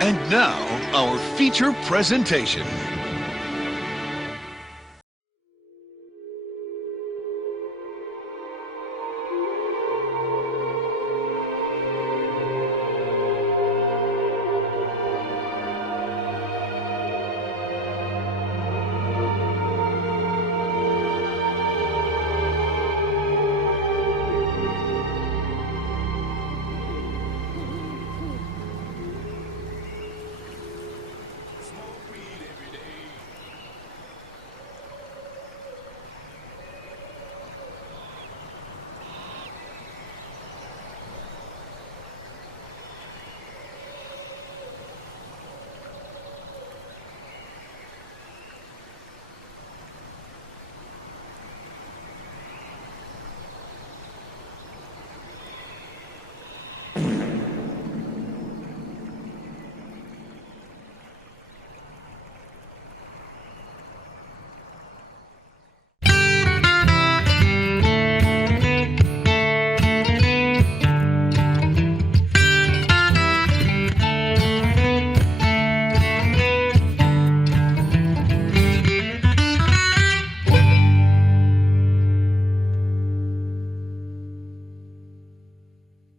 And now, our feature presentation.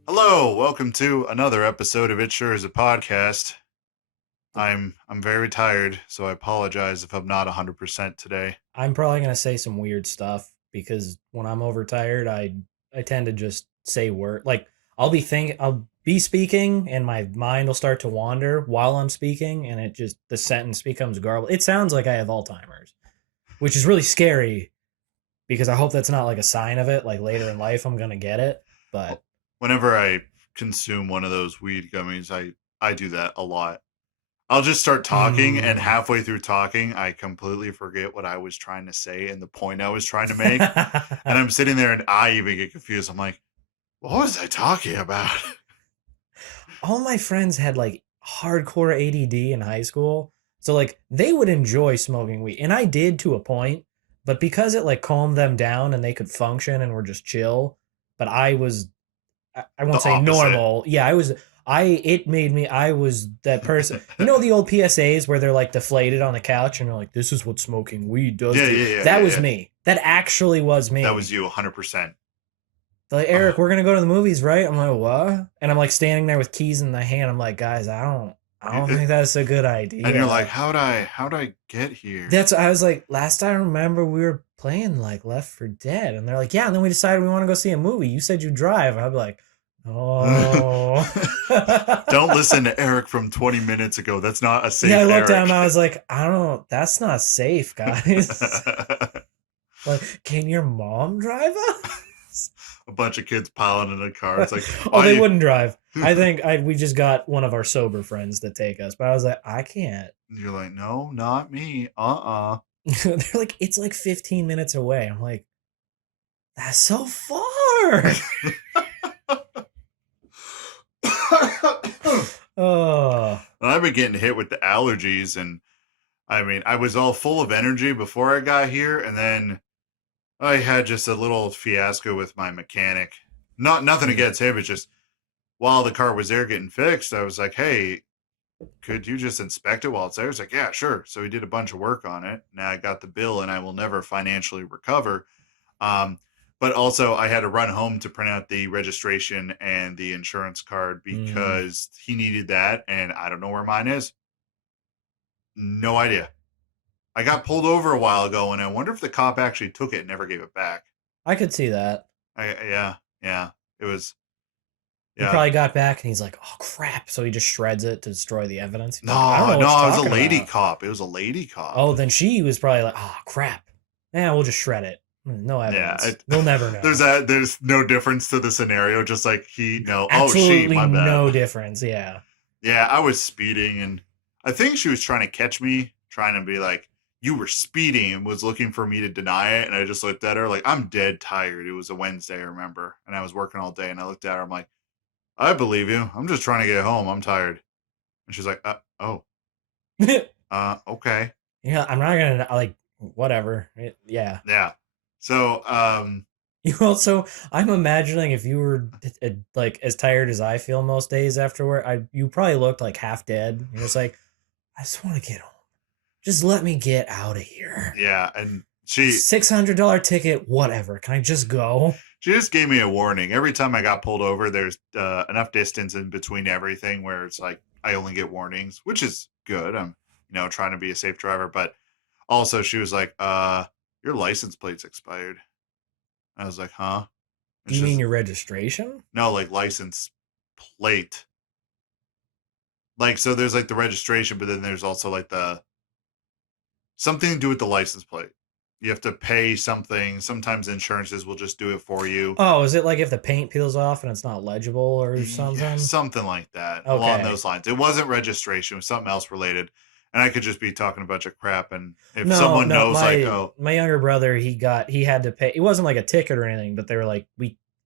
Hello, welcome to another episode of It Sure Is a Podcast. I'm very tired, so I apologize if I'm not 100% today. I'm probably gonna say some weird stuff because when I'm overtired, I tend to just say word like I'll be speaking and my mind will start to wander while I'm speaking and it just the sentence becomes garbled. It sounds like I have Alzheimer's, which is really scary because I hope that's not like a sign of it. Like later in life, I'm gonna get it. But Whenever I consume one of those weed gummies, I do that a lot. I'll just start talking, and halfway through talking, I completely forget what I was trying to say and the point I was trying to make. And I'm sitting there, and I even get confused. I'm like, what was I talking about? all my friends had like hardcore ADD in high school. So like they would enjoy smoking weed. And I did to a point, but because it like calmed them down and they could function and were just chill, but I The won't say opposite. normal. Yeah, I was that person. You know the old PSAs where they're like deflated on the couch and they're like, this is what smoking weed does Yeah, to you. yeah, yeah, That yeah, was yeah. me. That actually was That me. was you, 100%. Like, Eric, we're gonna go to the movies, right? I'm like, what? And I'm like standing there with keys in the hand. I'm like, guys, I don't think that's a good And you're like, idea. how'd I get here? I was like, last I remember we were playing like Left for Dead. And they're like, yeah, and then we decided we want to go see a movie. You said you drive. I'd be like, oh. Don't listen to Eric from 20 minutes ago. That's not a Yeah, I safe looked at him. Eric. I was like, that's not safe, guys. Like, can your mom drive us? A bunch of kids piling in a car. It's like, Oh, why they you? wouldn't drive. I think we just got one of our sober friends to take us, but I was like, I can't. You're like, no, not me. They're like, it's like 15 minutes away. I'm like, that's so far. Oh, I've been getting hit with the allergies, and I mean, I was all full of energy before I got here, and then I had just a little fiasco with my mechanic. Nothing against him. It's just while the car was there getting fixed, I was like, hey, could you just inspect it while it's there? It's like, yeah, sure. So he did a bunch of work on it. Now I got the bill and I will never financially recover. Um, but also I had to run home to print out the registration and the insurance card mm. because he needed that. And I don't know where mine is. No idea. I got pulled over a while ago and I wonder if the cop actually took it and never gave it back. I could see that. Yeah. It was, He yeah. probably got back and he's like, oh crap. So he just shreds it to destroy the evidence. He's like, I don't No, know what no, you're it was a talking lady about. cop. It was a lady cop. Oh, then she was probably like, oh crap. Yeah, we'll just shred it. No Yeah, evidence. We'll never know. there's no difference to the scenario. Just like he no, oh she, Absolutely my bad. no difference. Yeah. Yeah, I was speeding, and I think she was trying to catch me, trying to be like, you were speeding, and was looking for me to deny it. And I just looked at her like, I'm dead tired. It was a Wednesday, I remember, and I was working all day. And I looked at her, I'm like, I believe you. I'm just trying to get home. I'm tired. And she's like, oh, okay. Yeah, I'm not gonna like whatever. Yeah. Yeah. So, You also, I'm imagining if you were like as tired as I feel most days after work, you probably looked like half dead. You're just like, I just want to get home. Just let me get out of here. Yeah, and she $600 ticket, whatever. Can I just go? she just gave me a warning. Every time I got pulled over, there's enough distance in between everything where it's like I only get warnings, which is good. I'm trying to be a safe driver, but also she was like, your license plate's expired. I was like, huh? Do you mean your registration? No, like license plate. Like, so there's like the registration, but then there's also like the something to do with the license plate. You have to pay something. Sometimes insurances will just do it for you. Oh, is it like if the paint peels off and it's not legible or something? Yeah, something like that, Okay. along those lines. It wasn't registration; it was something else related. And I could just be talking a bunch of crap. And if someone knows, my younger brother, he had to pay. It wasn't like a ticket or anything, but they were like,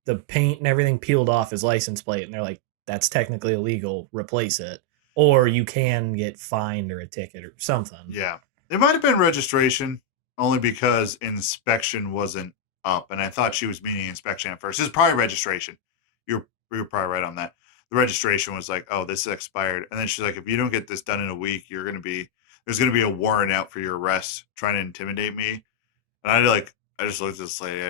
the paint and everything peeled off his license plate, and they're like, that's technically illegal. Replace it, or you can get fined or a ticket or something. Yeah, it might have been registration, only because inspection wasn't up, and I thought she was meaning inspection at first. It's probably registration. You're probably right on that. The registration was like, oh, this is expired, and then she's like, if you don't get this done in a week, there's gonna be a warrant out for your arrest, trying to intimidate me. And I just looked at this lady.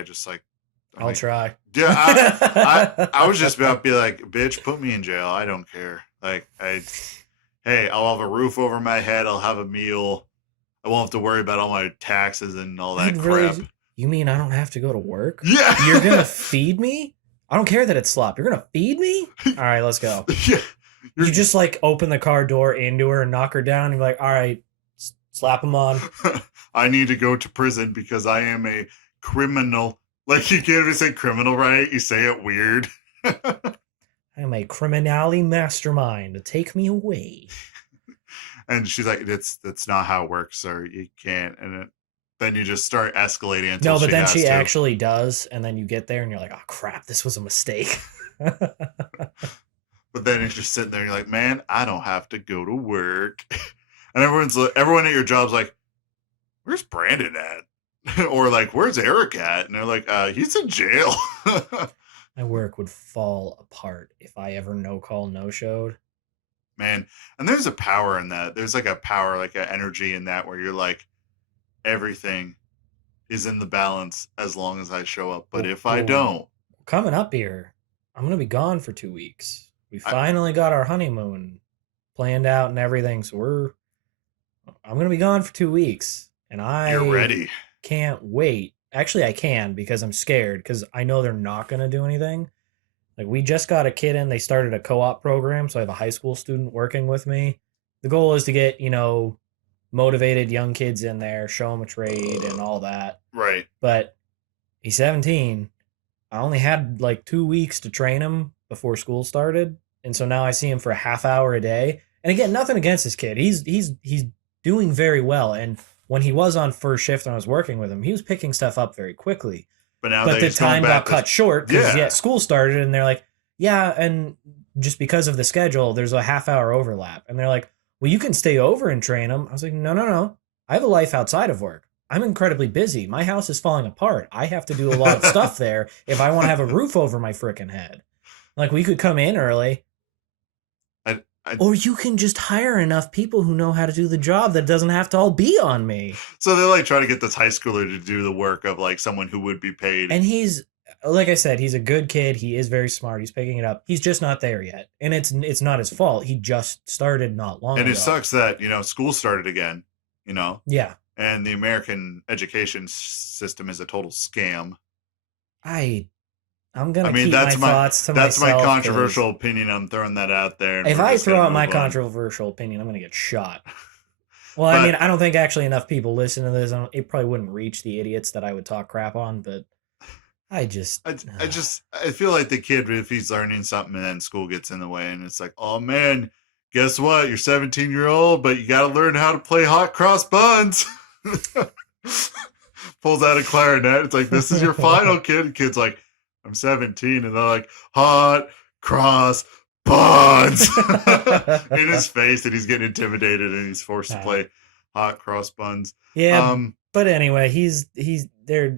I'll try. Yeah, I was just about to be like, bitch, put me in jail. I don't care. Like, hey, I'll have a roof over my head. I'll have a meal. I won't have to worry about all my taxes and all that crap. You mean I don't have to go to work? Yeah. You're going to feed me? I don't care that it's slop. You're going to feed me? All right, let's go. Yeah. You just like open the car door into her and knock her down. And you're like, all right, slap them on. I need to go to prison because I am a criminal. Like, you can't even say criminal right. You say it weird. I am a criminality mastermind. Take me away. And she's like, that's not how it works, sir. You can't. And then you just start escalating until no, but then she actually does. And then you get there and you're like, oh, crap, this was a mistake. But then it's just sitting there and you're like, man, I don't have to go to work. And everyone at your job's like, where's Brandon at? Or like, where's Eric at? And they're like, he's in jail. My work would fall apart if I ever no-showed. Man, and there's a power in that. There's like a power, like an energy in that where you're like, everything is in the balance as long as I show up. But if I don't. Coming up here, I'm going to be gone for 2 weeks. We finally got our honeymoon planned out and everything. So I'm going to be gone for 2 weeks. And You're ready. Can't wait. Actually, I can because I'm scared because I know they're not going to do anything. Like, we just got a kid in. They started a co-op program, so I have a high school student working with me. The goal is to get, motivated young kids in there, show them a trade and all that. Right. But he's 17. I only had like 2 weeks to train him before school started. And so now I see him for a half hour a day. And again, nothing against this kid. He's doing very well. And when he was on first shift and I was working with him, he was picking stuff up very quickly. But the time got cut short because school started and they're like, yeah, and just because of the schedule, there's a half hour overlap. And they're like, well, you can stay over and train him. I was like, no. I have a life outside of work. I'm incredibly busy. My house is falling apart. I have to do a lot of stuff there if I want to have a roof over my frickin' head. Like, we could come in early. Or you can just hire enough people who know how to do the job that doesn't have to all be on me. So they're like trying to get this high schooler to do the work of like someone who would be paid. And he's, like I said, he's a good kid. He is very smart. He's picking it up. He's just not there yet. And it's not his fault. He just started not long ago. And it sucks that, school started again, Yeah. And the American education system is a total scam. I'm going to keep my thoughts to myself. That's my controversial opinion. I'm throwing that out there. If I throw out my controversial opinion, I'm going to get shot. Well, I don't think actually enough people listen to this. It probably wouldn't reach the idiots that I would talk crap on, but I feel like the kid, if he's learning something and then school gets in the way and it's like, oh man, guess what? You're 17-year-old, but you got to learn how to play hot cross buns. Pulls out a clarinet. It's like, this is your final, kid. The kid's like, I'm 17, and they're like, hot cross buns in his face, and he's getting intimidated, and he's forced to play hot cross buns. Yeah, but anyway, he's there.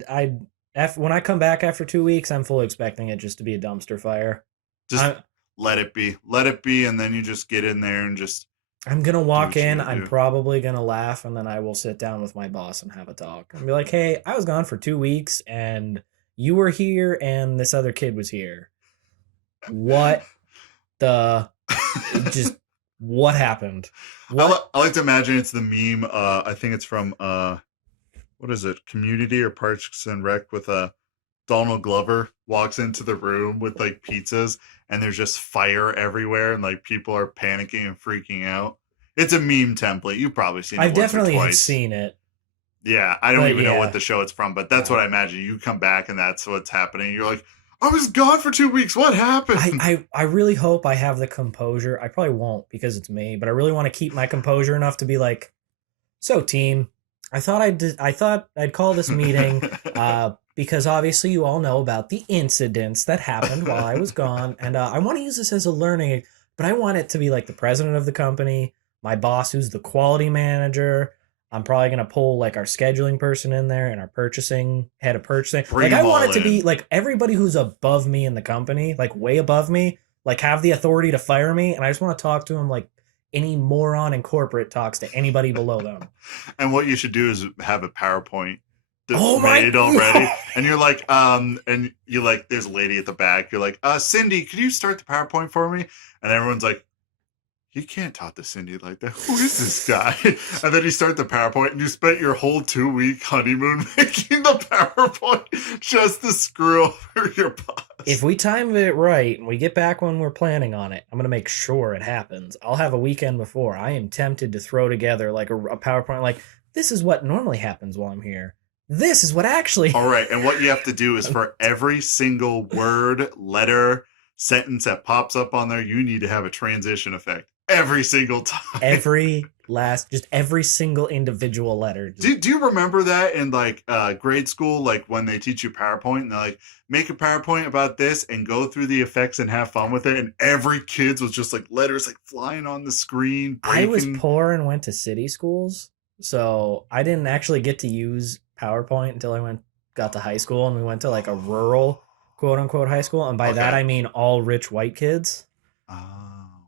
when I come back after 2 weeks, I'm fully expecting it just to be a dumpster fire. Just let it be, and then you just get in there and just. I'm gonna walk in. I'm probably gonna laugh, and then I will sit down with my boss and have a talk and be like, "Hey, I was gone for 2 weeks, and you were here, and this other kid was here. What the? Just what happened? What?" I like to imagine it's the meme. I think it's from what is it? Community or Parks and Rec with Donald Glover walks into the room with like pizzas and there's just fire everywhere and like people are panicking and freaking out. It's a meme template. You've probably seen it. I've definitely seen it. Yeah, I don't even know what the show it's from, but that's what I imagine. You come back and that's what's happening. You're like, I was gone for 2 weeks. What happened? I really hope I have the composure. I probably won't because it's me, but I really want to keep my composure enough to be like, so team, I thought I'd call this meeting because obviously you all know about the incidents that happened while I was gone, and I want to use this as a learning, but I want it to be like the president of the company, my boss who's the quality manager. I'm probably going to pull like our scheduling person in there and our head of purchasing. Bring like I them want all it to in. be like everybody who's above me in the company, like way above me, like have the authority to fire me. And I just want to talk to them like any moron in corporate talks to anybody below them. And what you should do is have a PowerPoint that's Oh my made already. God. And you're like, and you like, there's a lady at the back. You're like, Cindy, could you start the PowerPoint for me? And everyone's like, you can't talk to Cindy like that. Who is this guy? And then you start the PowerPoint and you spent your whole 2-week honeymoon making the PowerPoint just to screw over your boss. If we time it right and we get back when we're planning on it, I'm going to make sure it happens. I'll have a weekend before. I am tempted to throw together like a PowerPoint, like, this is what normally happens while I'm here. This is what actually. All right. And what you have to do is for every single word, letter, sentence that pops up on there, you need to have a transition effect. Every single time. Just every single individual letter. Do you remember that in like grade school, like when they teach you PowerPoint and they're like, make a PowerPoint about this and go through the effects and have fun with it, and every kid's was just like letters like flying on the screen. Breaking. I was poor and went to city schools, so I didn't actually get to use PowerPoint until I got to high school, and we went to like a rural quote unquote high school, and by that I mean all rich white kids.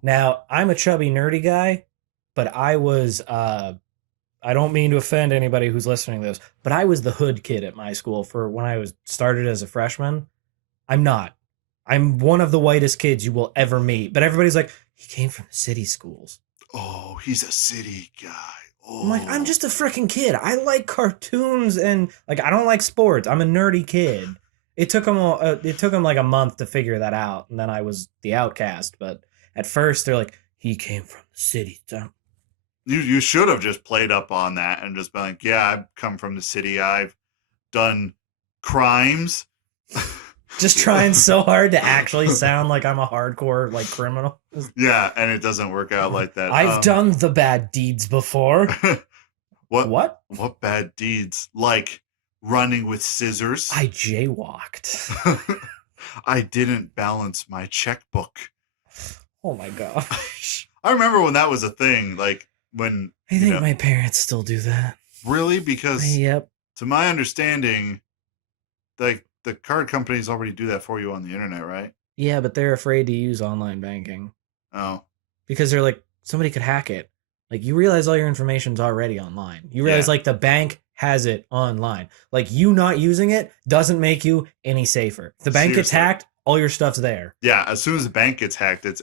Now, I'm a chubby, nerdy guy, but I was, I don't mean to offend anybody who's listening to this, but I was the hood kid at my school for when I was started as a freshman. I'm not. I'm one of the whitest kids you will ever meet, but everybody's like, he came from the city schools. Oh, he's a city guy. Oh. I'm like, I'm just a freaking kid. I like cartoons and like, I don't like sports. I'm a nerdy kid. It took them like a month to figure that out, and then I was the outcast, but at first, they're like, he came from the city. You should have just played up on that and just been like, yeah, I've come from the city. I've done crimes. Just trying so hard to actually sound like I'm a hardcore like criminal. Yeah, and it doesn't work out like that. I've done the bad deeds before. What bad deeds? Like running with scissors? I jaywalked. I didn't balance my checkbook. Oh my gosh. I remember when that was a thing, like when I think my parents still do that. Really? Because yep. To my understanding, like the card companies already do that for you on the internet, right? Yeah, but they're afraid to use online banking. Oh. Because they're like, somebody could hack it. Like, you realize all your information's already online. You realize like the bank has it online. Like, you not using it doesn't make you any safer. If the bank gets hacked, all your stuff's there. Yeah, as soon as the bank gets hacked, that's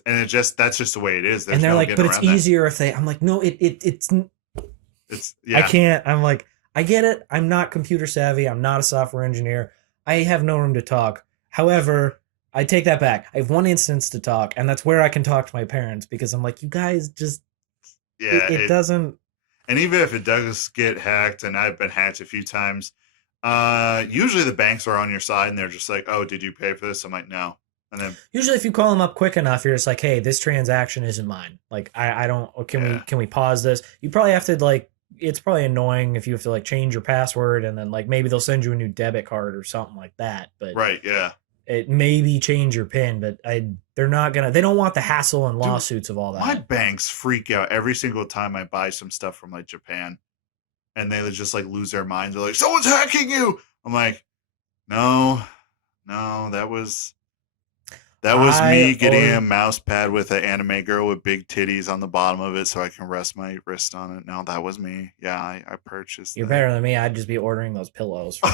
just the way it is. There's and they're like, but it's easier if they. I'm like, no, it's. Yeah. I can't. I'm like, I get it. I'm not computer savvy. I'm not a software engineer. I have no room to talk. However, I take that back. I have one instance to talk, and that's where I can talk to my parents because I'm like, you guys just. Yeah, it doesn't. And even if it does get hacked, and I've been hacked a few times. Usually the banks are on your side and they're just like, oh, did you pay for this? I'm like, no. And then usually if you call them up quick enough, you're just like, hey, this transaction isn't mine. Like, I don't, can we pause this? You probably have to like, it's probably annoying if you have to like change your password and then like maybe they'll send you a new debit card or something like that. But right. Yeah. It maybe change your PIN, but they're not gonna, they don't want the hassle and lawsuits of all that. My banks freak out every single time I buy some stuff from like Japan. And they just like lose their minds. They're like, someone's hacking you. I'm like, No, no, that was I me getting a or mouse pad with an anime girl with big titties on the bottom of it so I can rest my wrist on it. No, that was me. Yeah, I purchased You're that. better than me. I'd just be ordering those pillows from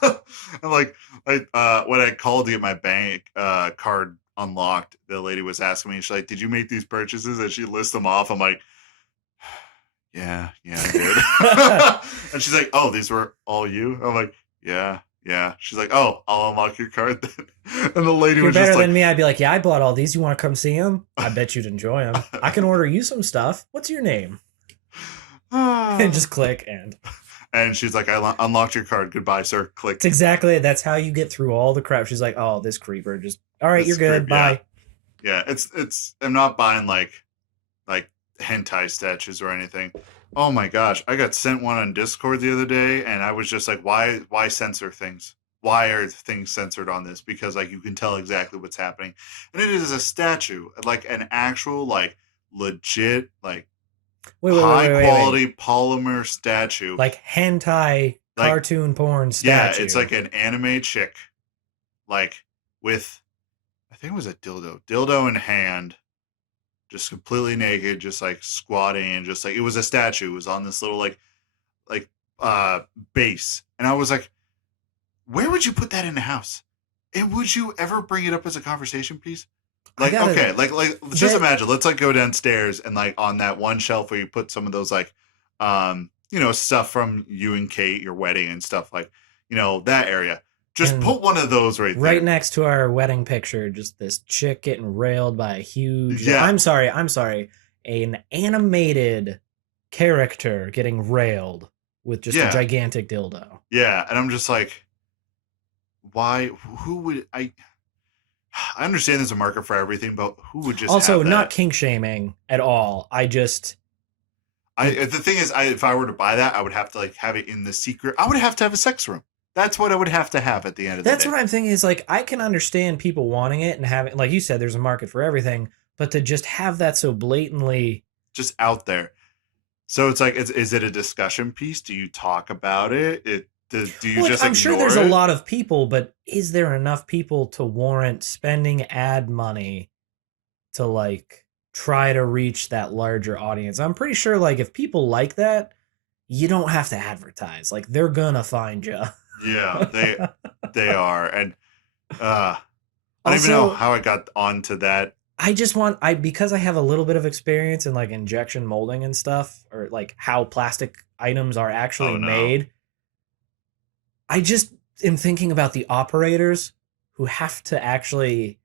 them. And when I called to get my bank card unlocked, the lady was asking me, she's like, "Did you make these purchases?" And she lists them off. I'm like, yeah, I did. And she's like, "Oh, these were all you?" I'm like, "Yeah, yeah." She's like, "Oh, I'll unlock your card then." And the lady If you're was just better like, than me, I'd be like, yeah, I bought all these. You want to come see them? I bet you'd enjoy them. I can order you some stuff. What's your name? And just click and and she's like, "I unlocked your card. Goodbye, sir." Click. that's how you get through all the crap. She's like, oh, this creeper just all right, This you're good. script, yeah, Bye. yeah. It's. I'm not buying like hentai statues or anything. Oh my gosh, I got sent one on Discord the other day, and I was just like, why censor things? Why are things censored on this? Because like you can tell exactly what's happening, and it is a statue, like an actual like legit like high Wait. quality polymer statue. Like hentai Like cartoon porn yeah, statue. it's like an anime chick, like with I think it was a dildo in hand, just completely naked, just like squatting and just like it was a statue. It was on this little like uh base. And I was like, where would you put that in the house? And would you ever bring it up as a conversation piece? I Like, gotta okay, like just that imagine, let's like go downstairs and like on that one shelf where you put some of those like stuff from you and Kate, your wedding and stuff like, that area. Just and put one of those right right there. next to our wedding picture, just this chick getting railed by a huge Yeah. I'm sorry, an animated character getting railed with just a Yeah. gigantic dildo. Yeah. And I'm just like, why who would I understand there's a market for everything, but who would just Also, have not that? kink shaming at all. The thing is, if I were to buy that, I would have to like have it in the secret. I would have to have a sex room. That's what I would have to have at the end of the That's day. what I'm thinking is like I can understand people wanting it and having like you said there's a market for everything, but to just have that so blatantly Just out there. So it's like, is it a discussion piece? Do you talk about it? Do you like just I'm sure ignore there's a it? lot of people, but is there enough people to warrant spending ad money to like try to reach that larger audience? I'm pretty sure like if people like that, you don't have to advertise. Like they're gonna find you. Yeah, they are, and I don't even know Also, how I got onto that. I just want I because I have a little bit of experience in like injection molding and stuff or like how plastic items are actually Oh no, made. I just am thinking about the operators who have to actually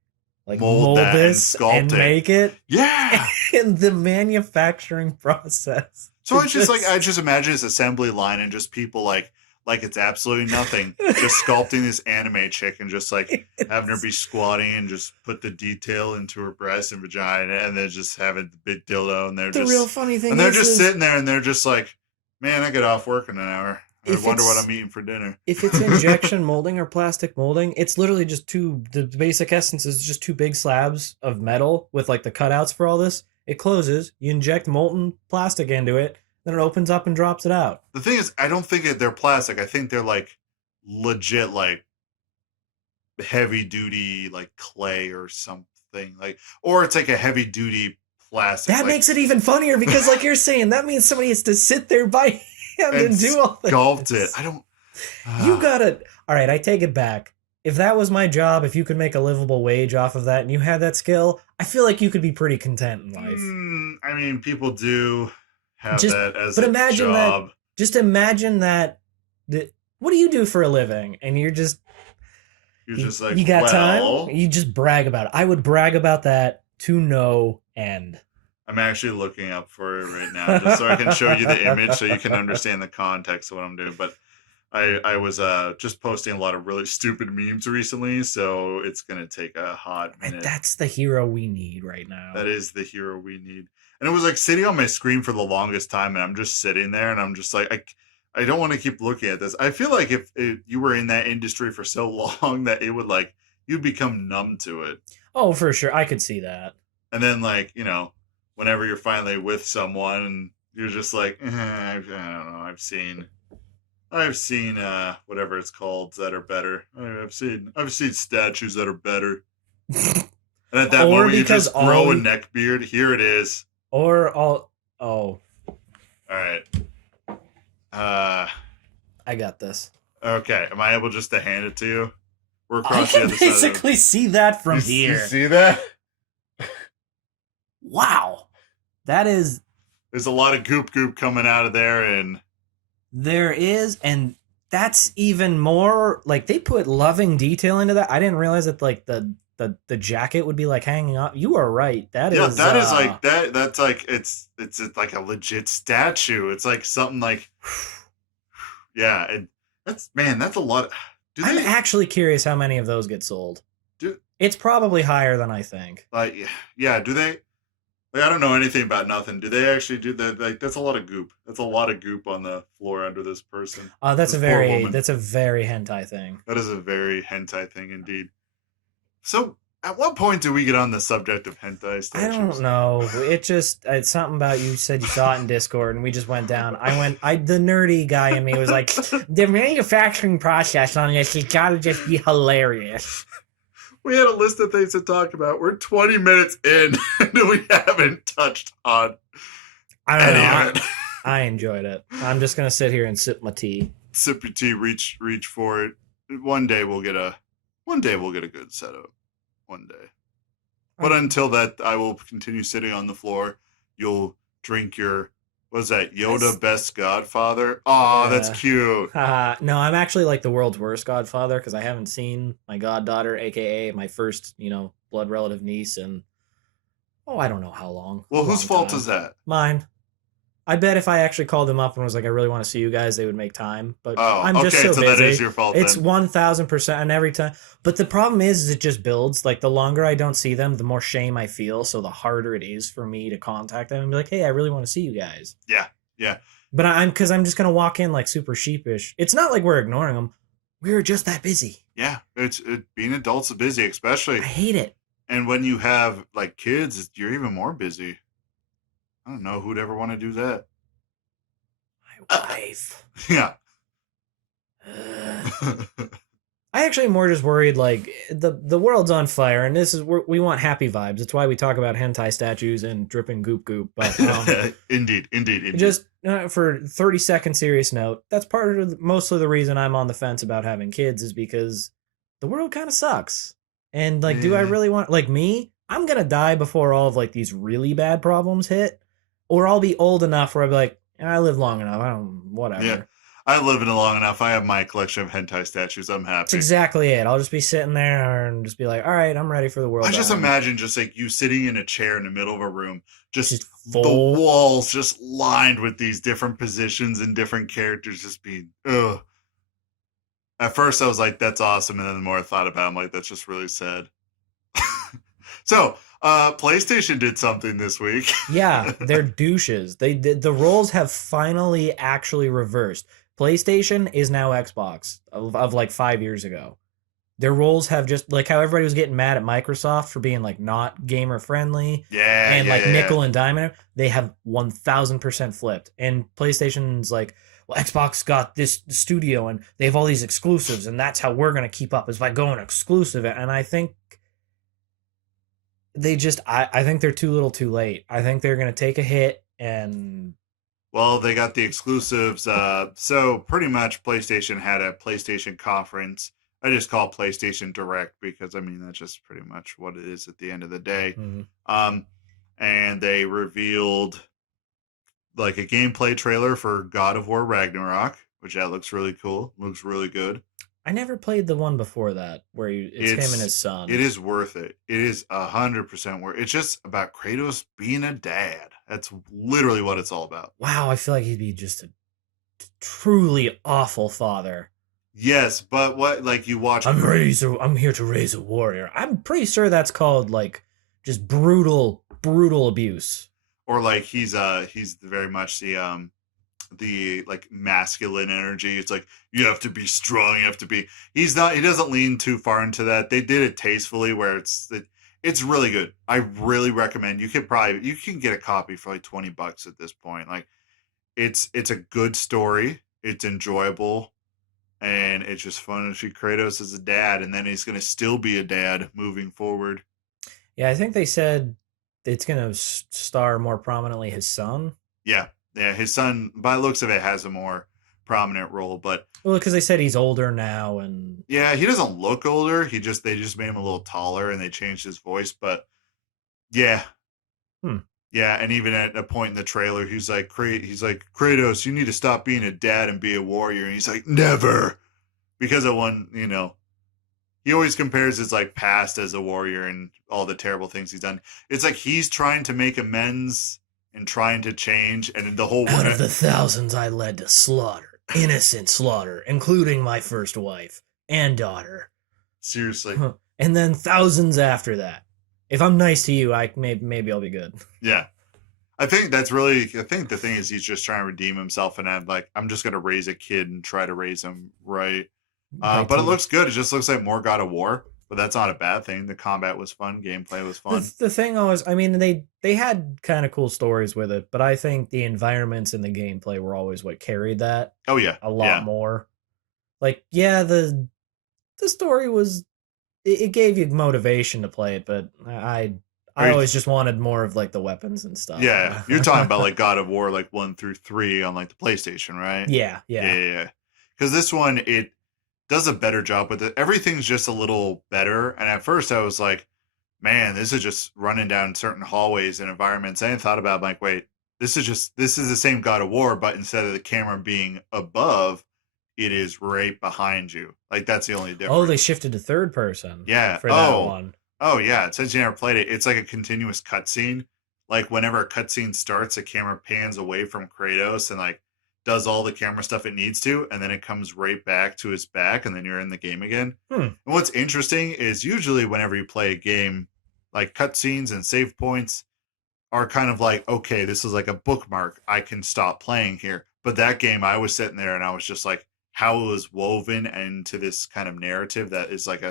like mold mold that and this and sculpt it. make it Yeah. in the manufacturing process. So it's just like I just imagine this assembly line and just people like it's absolutely nothing, just sculpting this anime chick and just like having her be squatting and just put the detail into her breast and vagina and then just having the big dildo and the real funny thing they're is, just sitting there and they're just like, man, I get off work in an hour. I wonder what I'm eating for dinner. if it's injection molding or plastic molding, it's literally just the basic essence is just two big slabs of metal with like the cutouts for all this. It closes, you inject molten plastic into it, then it opens up and drops it out. The thing is, I don't think they're plastic. I think they're like legit, like heavy duty, like clay or something. Like, or it's like a heavy duty plastic. That like, makes it even funnier because, like you're saying, that means somebody has to sit there by hand and do all this. Sculpt it. I don't. You gotta. All right, I take it back. If that was my job, if you could make a livable wage off of that and you had that skill, I feel like you could be pretty content in life. I mean, people do have Just, that as but a imagine job. that. Just imagine that. What do you do for a living? And you're just like, you got well, time. You just brag about it. I would brag about that to no end. I'm actually looking up for it right now just so I can show you the image so you can understand the context of what I'm doing. But I was just posting a lot of really stupid memes recently, so it's gonna take a hot minute. And that's the hero we need right now. That is the hero we need. And it was like sitting on my screen for the longest time, and I'm just sitting there, and I'm just like, I don't want to keep looking at this. I feel like if you were in that industry for so long that it would like you'd become numb to it. Oh, for sure, I could see that. And then like whenever you're finally with someone, and you're just like, I don't know, I've seen I've seen whatever it's called that are better. I've seen statues that are better. And at that Or moment, you because just grow a all neck beard. Here it is. or all oh, All right. Uh, I got this. okay. Am I able just to hand it to you? We're I across the can other side of the... basically see that from here. You see that? Wow. That is There's a lot of goop coming out of there, and there is, and that's even more like they put loving detail into that. I didn't realize that like the jacket would be like hanging up. You are right. That is that is like that. That's like it's like a legit statue. It's like something like yeah. And that's a lot. I'm actually curious how many of those get sold. It's probably higher than I think. Like yeah. Do they? Like, I don't know anything about nothing. Do they actually do that? Like that's a lot of goop. That's a lot of goop on the floor under this person. That's a very hentai thing. That is a very hentai thing indeed. So, at what point do we get on the subject of hentai statues? I don't know. It's something about you said you saw it in Discord, and we just went down. The nerdy guy in me was like, the manufacturing process on this has got to just be hilarious. We had a list of things to talk about. We're 20 minutes in, and we haven't touched on any of it. I enjoyed it. I'm just gonna sit here and sip my tea. Sip your tea. Reach for it. One day we'll get a good setup. One day. But until that, I will continue sitting on the floor. You'll drink your, what's that, Yoda Best Godfather? Oh, that's cute. No, I'm actually like the world's worst godfather because I haven't seen my goddaughter, aka my first, blood relative niece, in I don't know how long. Well, whose fault is that? Mine. I bet if I actually called them up and was like, I really want to see you guys, they would make time. But I'm just so busy. That is your fault. It's 1,000%, and every time. But the problem is it just builds. Like the longer I don't see them, the more shame I feel. So the harder it is for me to contact them and be like, hey, I really want to see you guys. Yeah. But I'm just gonna walk in like super sheepish. It's not like we're ignoring them. We're just that busy. Yeah, being adults is busy, especially. I hate it. And when you have like kids, you're even more busy. I don't know who'd ever want to do that. My wife. Yeah. I actually am more just worried, like, the world's on fire, and we want happy vibes. It's why we talk about hentai statues and dripping goop. But Indeed. Just for 30-second serious note, that's mostly the reason I'm on the fence about having kids is because the world kind of sucks. And, like, do I really want... Like, me, I'm gonna die before all of, like, these really bad problems hit. Or I'll be old enough where I'll be like, I live long enough. Whatever. Yeah. I live in it long enough. I have my collection of hentai statues. I'm happy. That's exactly it. I'll just be sitting there and just be like, all right, I'm ready for the world. I just imagine just like you sitting in a chair in the middle of a room, just full. The walls just lined with these different positions and different characters just being, ugh. At first I was like, that's awesome. And then the more I thought about it, I'm like, that's just really sad. So, PlayStation did something this week. Yeah, they're douches. The roles have finally actually reversed. PlayStation is now Xbox of like 5 years ago. Their roles have just like how everybody was getting mad at Microsoft for being like not gamer friendly. Yeah. And nickel and diamond. They have 1,000% flipped. And PlayStation's like, well, Xbox got this studio and they have all these exclusives, and that's how we're gonna keep up is by going exclusive. And I think I think they're too little too late. I think they're going to take a hit and... Well, they got the exclusives. So pretty much PlayStation had a PlayStation conference. I just call it PlayStation Direct because, I mean, that's just pretty much what it is at the end of the day. Mm-hmm. And they revealed like a gameplay trailer for God of War Ragnarok, which that looks really cool. Looks really good. I never played the one before that where it's him and his son. It is worth it. It is 100% worth it. It's just about Kratos being a dad. That's literally what it's all about. Wow, I feel like he'd be just a truly awful father. Yes, but what, like, you watch... I'm here to raise a warrior. I'm pretty sure that's called, like, just brutal abuse. Or, like, he's very much the like masculine energy. It's like you have to be strong, he doesn't lean too far into that. They did it tastefully where it's really good. I really recommend you can get a copy for like $20 at this point. Like it's a good story. it's enjoyable, and it's just fun to see Kratos as a dad, and then he's going to still be a dad moving forward. Yeah, I think they said it's going to star more prominently his son. Yeah, his son, by the looks of it, has a more prominent role, but Well, because they said he's older now, and yeah, he doesn't look older. They just made him a little taller, and they changed his voice, but yeah. Yeah, and even at a point in the trailer, he's like, Kratos, you need to stop being a dad and be a warrior. And he's like, never. Because of one, he always compares his like past as a warrior and all the terrible things he's done. It's like he's trying to make amends and trying to change, and the whole out of the thousands I led to slaughter, innocent slaughter, including my first wife and daughter. Seriously. And then thousands after that. If I'm nice to you, maybe I'll be good. Yeah. I think the thing is he's just trying to redeem himself and add, like, I'm just going to raise a kid and try to raise him right. But it looks good. It just looks like more God of War, but that's not a bad thing. The combat was fun. Gameplay was fun. The thing was, I mean, they had kind of cool stories with it, but I think the environments and the gameplay were always what carried that. Oh, yeah. A lot more. Like, yeah, the story was... It gave you motivation to play it, but I always just wanted more of like the weapons and stuff. Yeah, you're talking about like God of War like 1 through 3 on like the PlayStation, right? Yeah. Because this one, it does a better job with it. Everything's just a little better. And at first I was like, man, this is just running down certain hallways and environments. I hadn't thought about it. I'm like, wait, this is the same God of War, but instead of the camera being above, it is right behind you. Like, that's the only difference. Oh, they shifted to third person. Yeah. For that one. Oh, yeah. Since you never played it, it's like a continuous cutscene. Like, whenever a cutscene starts, the camera pans away from Kratos and, like, does all the camera stuff it needs to, and then it comes right back to his back, and then you're in the game again. And what's interesting is usually whenever you play a game, like, cutscenes and save points are kind of like, okay, this is like a bookmark. I can stop playing here. But that game, I was sitting there and I was just like, how it was woven into this kind of narrative that is like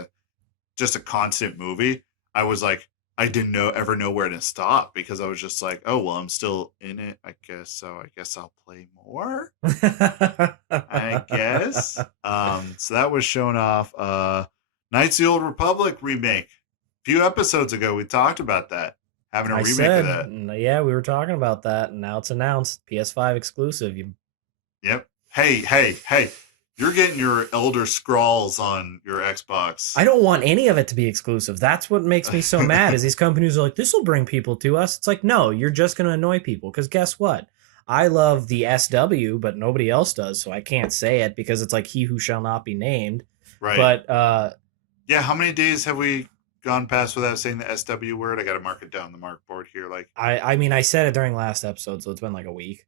just a constant movie. I was like, I didn't ever know where to stop, because I was just like, oh, well, I'm still in it, I guess. So I guess I'll play more. I guess. So that was shown off. Knights of the Old Republic remake. A few episodes ago, we talked about that. Having a remake of that. Yeah, we were talking about that, and now it's announced. PS5 exclusive. Yep. Hey. You're getting your Elder Scrolls on your Xbox. I don't want any of it to be exclusive. That's what makes me so mad, is these companies are like, this will bring people to us. It's like, no, you're just going to annoy people. Because guess what? I love the SW, but nobody else does, so I can't say it because it's like he who shall not be named. Right. But, yeah, how many days have we gone past without saying the SW word? I got to mark it down the mark board here. Like, I mean, I said it during last episode, so it's been like a week.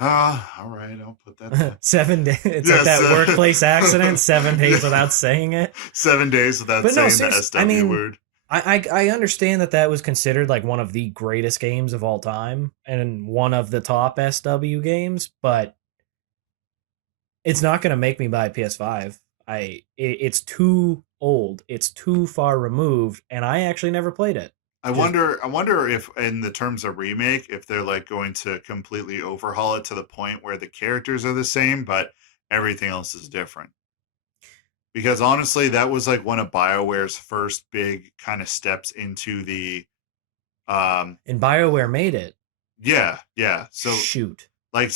All right, I'll put that down. 7 days. It's like that workplace accident. 7 days without saying it. 7 days without saying the SW word. I understand that was considered like one of the greatest games of all time and one of the top SW games, but it's not going to make me buy a PS5. It's too old. It's too far removed, and I actually never played it. I wonder if, in the terms of remake, if they're like going to completely overhaul it to the point where the characters are the same, but everything else is different. Because honestly, that was like one of BioWare's first big kind of steps into the. And BioWare made it. Yeah. So shoot, like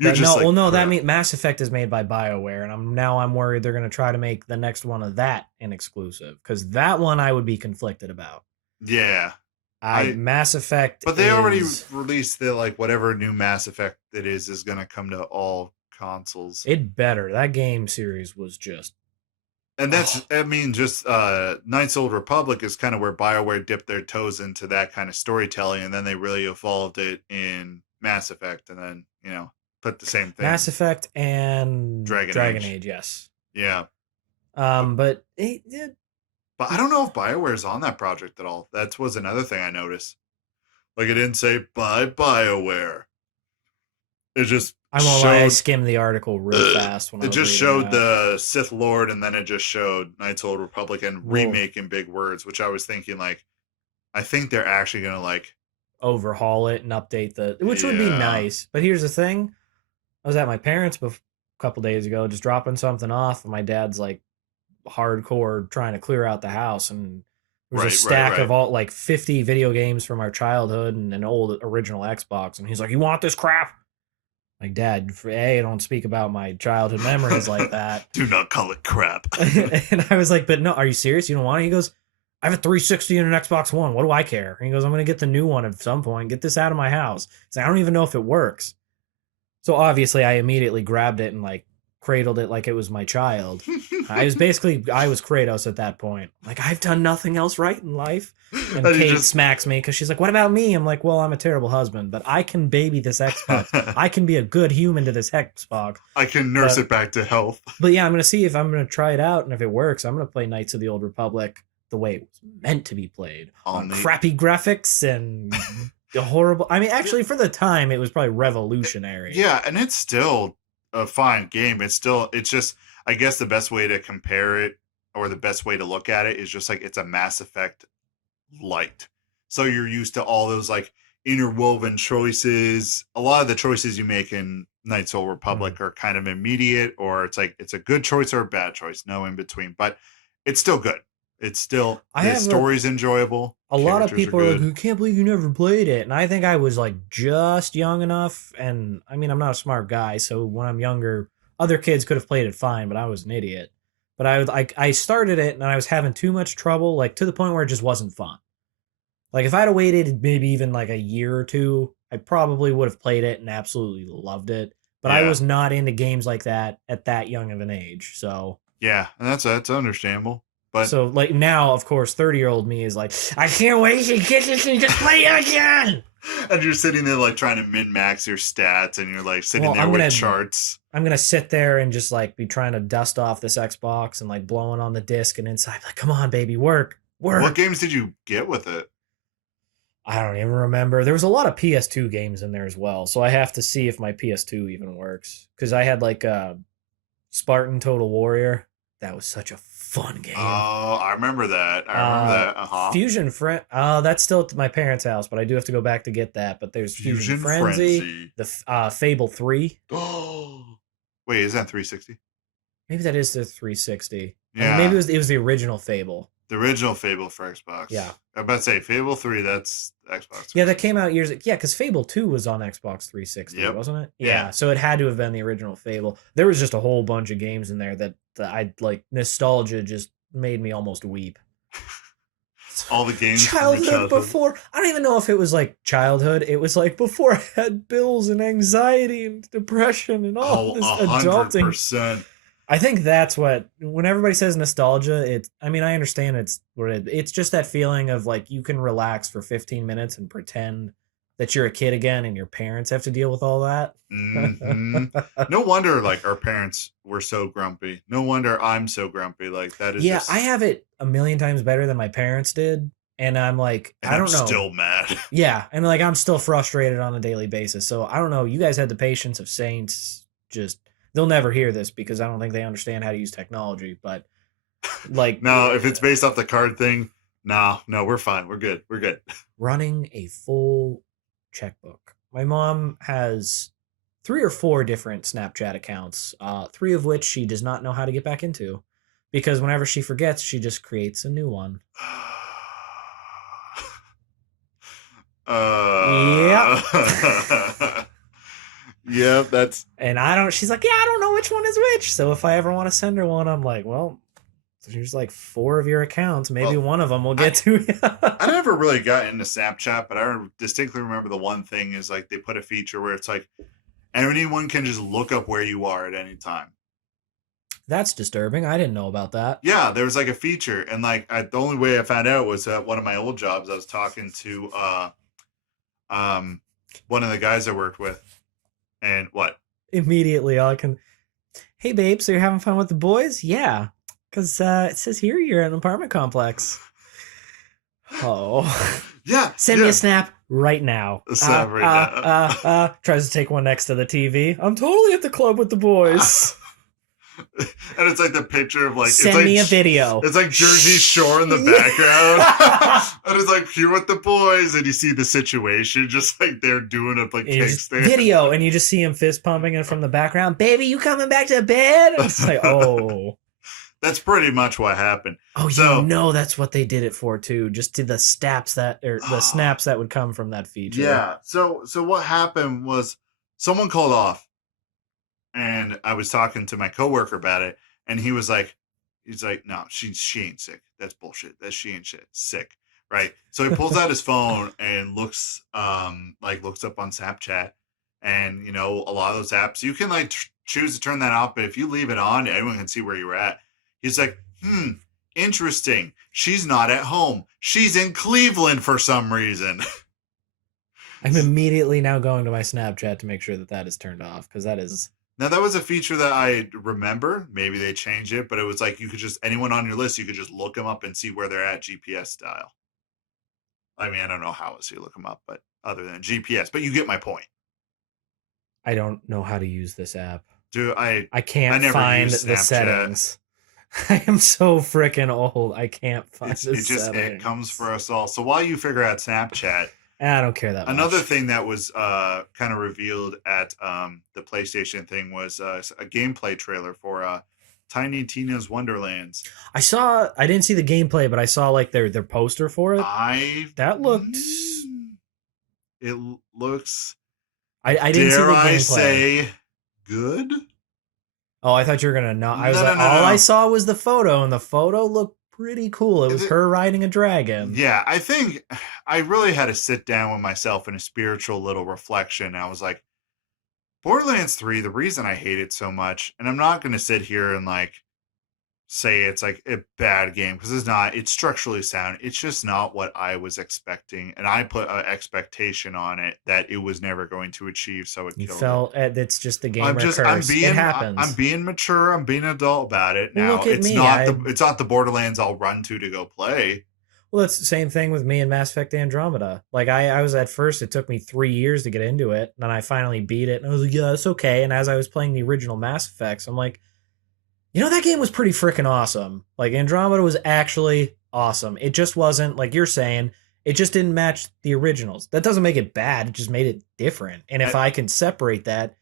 that means Mass Effect is made by BioWare, and I'm worried they're going to try to make the next one of that an exclusive, because that one I would be conflicted about. Yeah. Mass Effect. But they already released the, like, whatever new Mass Effect it is going to come to all consoles. It better. That game series was just. And that's, I mean, just Knights of the Old Republic is kind of where BioWare dipped their toes into that kind of storytelling, and then they really evolved it in Mass Effect, and then, put the same thing. Mass Effect and Dragon Age, yes. Yeah. But But I don't know if BioWare's on that project at all. That was another thing I noticed. Like, it didn't say by BioWare. It just I skimmed the article real fast when it just showed the Sith Lord, and then it just showed Knights of the Old Republic and remake in big words, which I was thinking, like, I think they're actually going to, like, overhaul it and update which would be nice. But here's the thing. I was at my parents' couple days ago, just dropping something off, and my dad's like hardcore trying to clear out the house, and there's a stack of all like 50 video games from our childhood and an old original Xbox, and he's like, "You want this crap?" Like, Dad, I don't speak about my childhood memories like that. Do not call it crap. And I was like, but no, are you serious? You don't want it? He goes, I have a 360 and an Xbox One. What do I care? And he goes, I'm going to get the new one at some point. Get this out of my house. So I don't even know if it works. So obviously I immediately grabbed it and like cradled it like it was my child. I was Kratos at that point. Like, I've done nothing else right in life. And Kate smacks me because she's like, what about me? I'm like, well, I'm a terrible husband, but I can baby this Xbox. I can be a good human to this Xbox. I can nurse it back to health. But yeah, I'm going to see if I'm going to try it out. And if it works, I'm going to play Knights of the Old Republic the way it was meant to be played. On crappy graphics and horrible. I mean, actually, for the time, it was probably revolutionary. Yeah, and it's still a fine game. It's just, I guess the best way to compare it, or the best way to look at it, is just like it's a Mass Effect light. So you're used to all those like interwoven choices. A lot of the choices you make in Knights of the Old Republic are kind of immediate, or it's like it's a good choice or a bad choice, no in between. But it's still good. It's still, the story's enjoyable. A lot of people are like, I can't believe you never played it. And I think I was like just young enough. And I mean, I'm not a smart guy, so when I'm younger, other kids could have played it fine, but I was an idiot. But I started it and I was having too much trouble, like to the point where it just wasn't fun. Like if I'd have waited maybe even like a year or two, I probably would have played it and absolutely loved it. But I was not into games like that at that young of an age. So yeah, and that's understandable. But so like now, of course, 30-year-old me is like, I can't wait to get this and just play it again. And you're sitting there like trying to min-max your stats, and you're like sitting there with charts. I'm gonna sit there and just like be trying to dust off this Xbox and like blowing on the disc and inside, like, come on, baby, work. What games did you get with it? I don't even remember. There was a lot of PS2 games in there as well, so I have to see if my PS2 even works. Because I had like Spartan Total Warrior. That was such a fun game. Oh, I remember that. Fusion that's still at my parents' house, but I do have to go back to get that. But there's Fusion Frenzy. The Fable 3. Oh, wait, is that 360? Maybe that is the 360. Yeah, maybe it was the original Fable. The original Fable for Xbox. Yeah, I'm about to say Fable 3. That's Xbox. Yeah, that came out years. Yeah, because Fable 2 was on Xbox 360, wasn't it? Yeah, so it had to have been the original Fable. There was just a whole bunch of games in there that I like. Nostalgia just made me almost weep. All the games childhood before. I don't even know if it was like childhood. It was like before I had bills and anxiety and depression and all this 100%. Adulting. I think that's what, when everybody says nostalgia, I understand it's just that feeling of like you can relax for 15 minutes and pretend that you're a kid again and your parents have to deal with all that. Mm-hmm. No wonder like our parents were so grumpy. No wonder I'm so grumpy. Like that is I have it a million times better than my parents did. And I'm like, I don't know. I'm still mad. Yeah. And like, I'm still frustrated on a daily basis. So I don't know. You guys had the patience of saints. They'll never hear this because I don't think they understand how to use technology. But like, no, if it's based off the card thing, no, we're fine. We're good. Running a full checkbook. My mom has 3 or 4 different Snapchat accounts, 3 of which she does not know how to get back into because whenever she forgets, she just creates a new one. Yeah. Yeah, that's... And she's like, yeah, I don't know which one is which. So if I ever want to send her one, I'm like, well, here's like 4 of your accounts. Maybe one of them will get to you. I never really got into Snapchat, but I distinctly remember the one thing is like they put a feature where it's like anyone can just look up where you are at any time. That's disturbing. I didn't know about that. Yeah, there was like a feature. And like the only way I found out was at one of my old jobs. I was talking to one of the guys I worked with. And what? Immediately, hey, babe, so you're having fun with the boys? Yeah, because it says here you're in an apartment complex. Oh. Yeah. Send me a snap right now. Snap right now. Tries to take one next to the TV. I'm totally at the club with the boys. And it's like the picture of like Send me a video. It's like Jersey Shore in the background. And it's like here with the boys, and you see the situation, just like they're doing a like cake stand. Video, and you just see him fist pumping it from the background. Baby, you coming back to bed? It's like, oh. That's pretty much what happened. Oh, so, you know that's what they did it for too. Just to the snaps that would come from that feature. Yeah. So what happened was someone called off, and I was talking to my coworker about it, and he's like, no, she ain't sick. That's bullshit. She ain't sick. Right. So he pulls out his phone and looks up on Snapchat, and you know, a lot of those apps you can like choose to turn that off, but if you leave it on, everyone can see where you're at. He's like, interesting. She's not at home. She's in Cleveland for some reason. I'm immediately now going to my Snapchat to make sure that is turned off, because that is... Now, that was a feature that I remember. Maybe they changed it, but it was like you could just, anyone on your list, you could just look them up and see where they're at GPS style. I mean, I don't know how else you look them up, but other than GPS. But you get my point. I don't know how to use this app. I can't find the settings. I am so freaking old. I can't find the settings. It comes for us all. So while you figure out Snapchat, I don't care that much. Another thing that was kind of revealed at the PlayStation thing was a gameplay trailer for Tiny Tina's Wonderlands. I didn't see the gameplay, but I saw like their poster for it. That looked... It looks... I didn't see the gameplay. Dare I say good? Oh, I thought you were gonna not. I was I saw was the photo, and the photo looked pretty cool. It was her riding a dragon. Yeah, I think I really had to sit down with myself in a spiritual little reflection. I was like, Borderlands 3, the reason I hate it so much, and I'm not gonna sit here and like say it's like a bad game, because it's not. It's structurally sound. It's just not what I was expecting, and I put an expectation on it that it was never going to achieve. So it killed it. It's just the gamer curse. It happens. I'm being mature. I'm being adult about it now. Look at it's not the Borderlands I'll run to go play. Well, it's the same thing with me and Mass Effect Andromeda. Like I was at first, it took me 3 years to get into it, and then I finally beat it, and I was like, yeah, it's okay. And as I was playing the original Mass Effects, I'm like, you know, that game was pretty freaking awesome. Like, Andromeda was actually awesome. It just wasn't, like you're saying, it just didn't match the originals. That doesn't make it bad. It just made it different. And if I can separate that,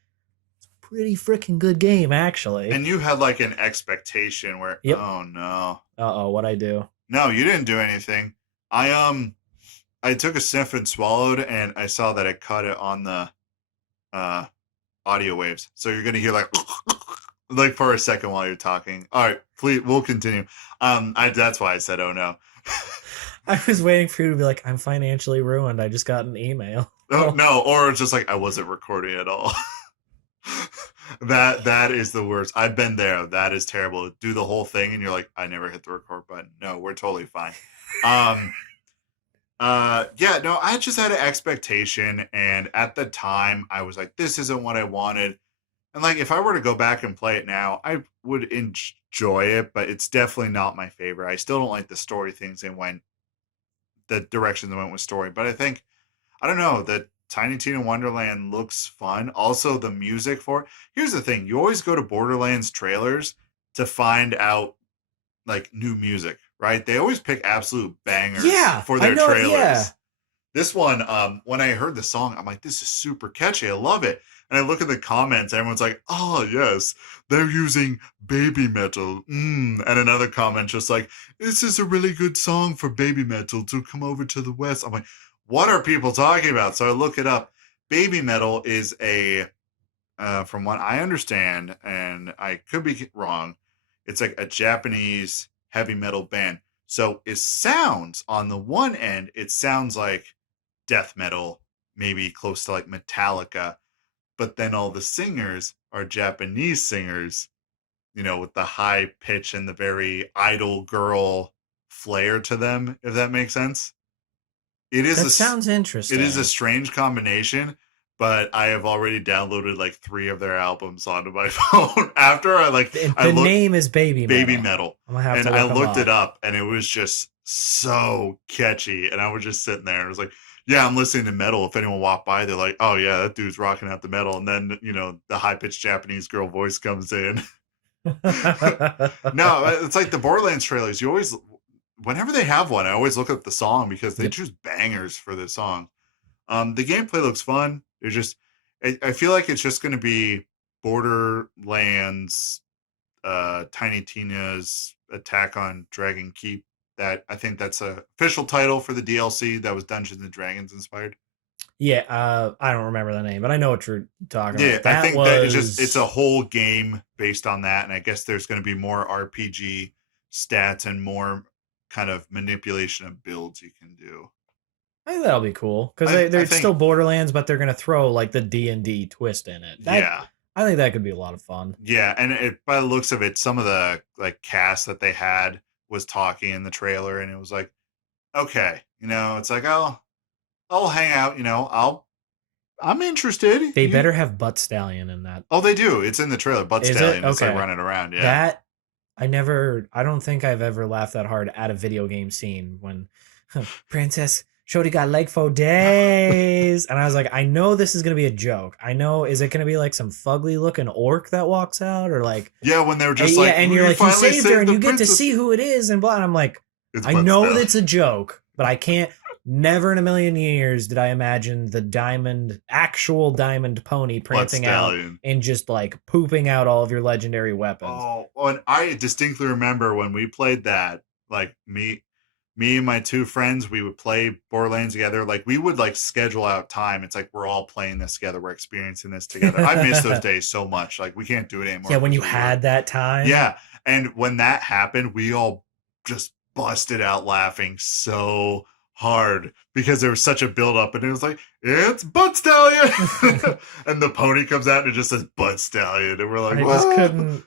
it's a pretty freaking good game, actually. And you had, like, an expectation where, yep. Oh, no. Uh-oh, what'd I do? No, you didn't do anything. I took a sniff and swallowed, and I saw that it cut it on the audio waves. So you're going to hear, like... like for a second while you're talking. All right, please, we'll continue. That's why I said, oh no. I was waiting for you to be like, I'm financially ruined. I just got an email. Oh, no, or it's just like, I wasn't recording at all. That is the worst. I've been there. That is terrible. Do the whole thing and you're like, I never hit the record button. No, we're totally fine. Yeah, no, I just had an expectation, and at the time I was like, this isn't what I wanted. And like, if I were to go back and play it now, I would enjoy it, but it's definitely not my favorite. I still don't like the story things the direction they went with story. But I don't know, the Tiny Tina Wonderland looks fun. Also, the music for it. Here's the thing. You always go to Borderlands trailers to find out like new music, right? They always pick absolute bangers for their trailers. Yeah. This one, when I heard the song, I'm like, this is super catchy. I love it. And I look at the comments, everyone's like, oh, yes, they're using baby metal. And another comment just like, this is a really good song for baby metal to come over to the West. I'm like, what are people talking about? So I look it up. Baby metal is from what I understand, and I could be wrong, it's like a Japanese heavy metal band. So it sounds, on the one end, it sounds like death metal, maybe close to like Metallica. But then all the singers are Japanese singers, you know, with the high pitch and the very idol girl flair to them, if that makes sense. Sounds interesting. It is a strange combination, but I have already downloaded like 3 of their albums onto my phone. After the name is Baby Metal. Baby Metal. I'm gonna have to and I looked it up, and it was just so catchy. And I was just sitting there, and it was like, yeah, I'm listening to metal. If anyone walked by, they're like, oh, yeah, that dude's rocking out the metal. And then, you know, the high-pitched Japanese girl voice comes in. No, it's like the Borderlands trailers. You always, whenever they have one, I always look up the song because they choose bangers for the song. The gameplay looks fun. There's just, I feel like it's just going to be Borderlands, Tiny Tina's Attack on Dragon Keep. That I think that's a official title for the DLC that was Dungeons and Dragons inspired. Yeah, I don't remember the name, but I know what you're talking about. Yeah, I think that it's a whole game based on that, and I guess there's going to be more RPG stats and more kind of manipulation of builds you can do. I think that'll be cool because they're still Borderlands, but they're gonna throw like the D&D twist in it. I think that could be a lot of fun. Yeah, and by the looks of it, some of the like cast that they had was talking in the trailer, and it was like, okay, it's like, I'll hang out, I'm interested. They better have Butt Stallion in that. Oh, they do. It's in the trailer. Butt Stallion is like running around. Yeah. That I don't think I've ever laughed that hard at a video game scene when Princess Shorty got leg for days. And I was like, I know this is going to be a joke. I know, is it going to be like some fugly looking orc that walks out or like. Yeah, when they were just like. And you're like, you saved her and you get to see who it is and blah. And I'm like, I know that's a joke, but I can't. Never in a million years did I imagine the actual diamond pony prancing out and just like pooping out all of your legendary weapons. Oh, and I distinctly remember when we played that, like me and my two friends, we would play Borderlands together. Like we would like schedule out time. It's like, we're all playing this together. We're experiencing this together. I miss those days so much. Like we can't do it anymore. Yeah. When you had that time. Yeah. And when that happened, we all just busted out laughing so hard because there was such a build up and it was like, it's Butt Stallion. And the pony comes out and it just says Butt Stallion. And we're like, I just couldn't.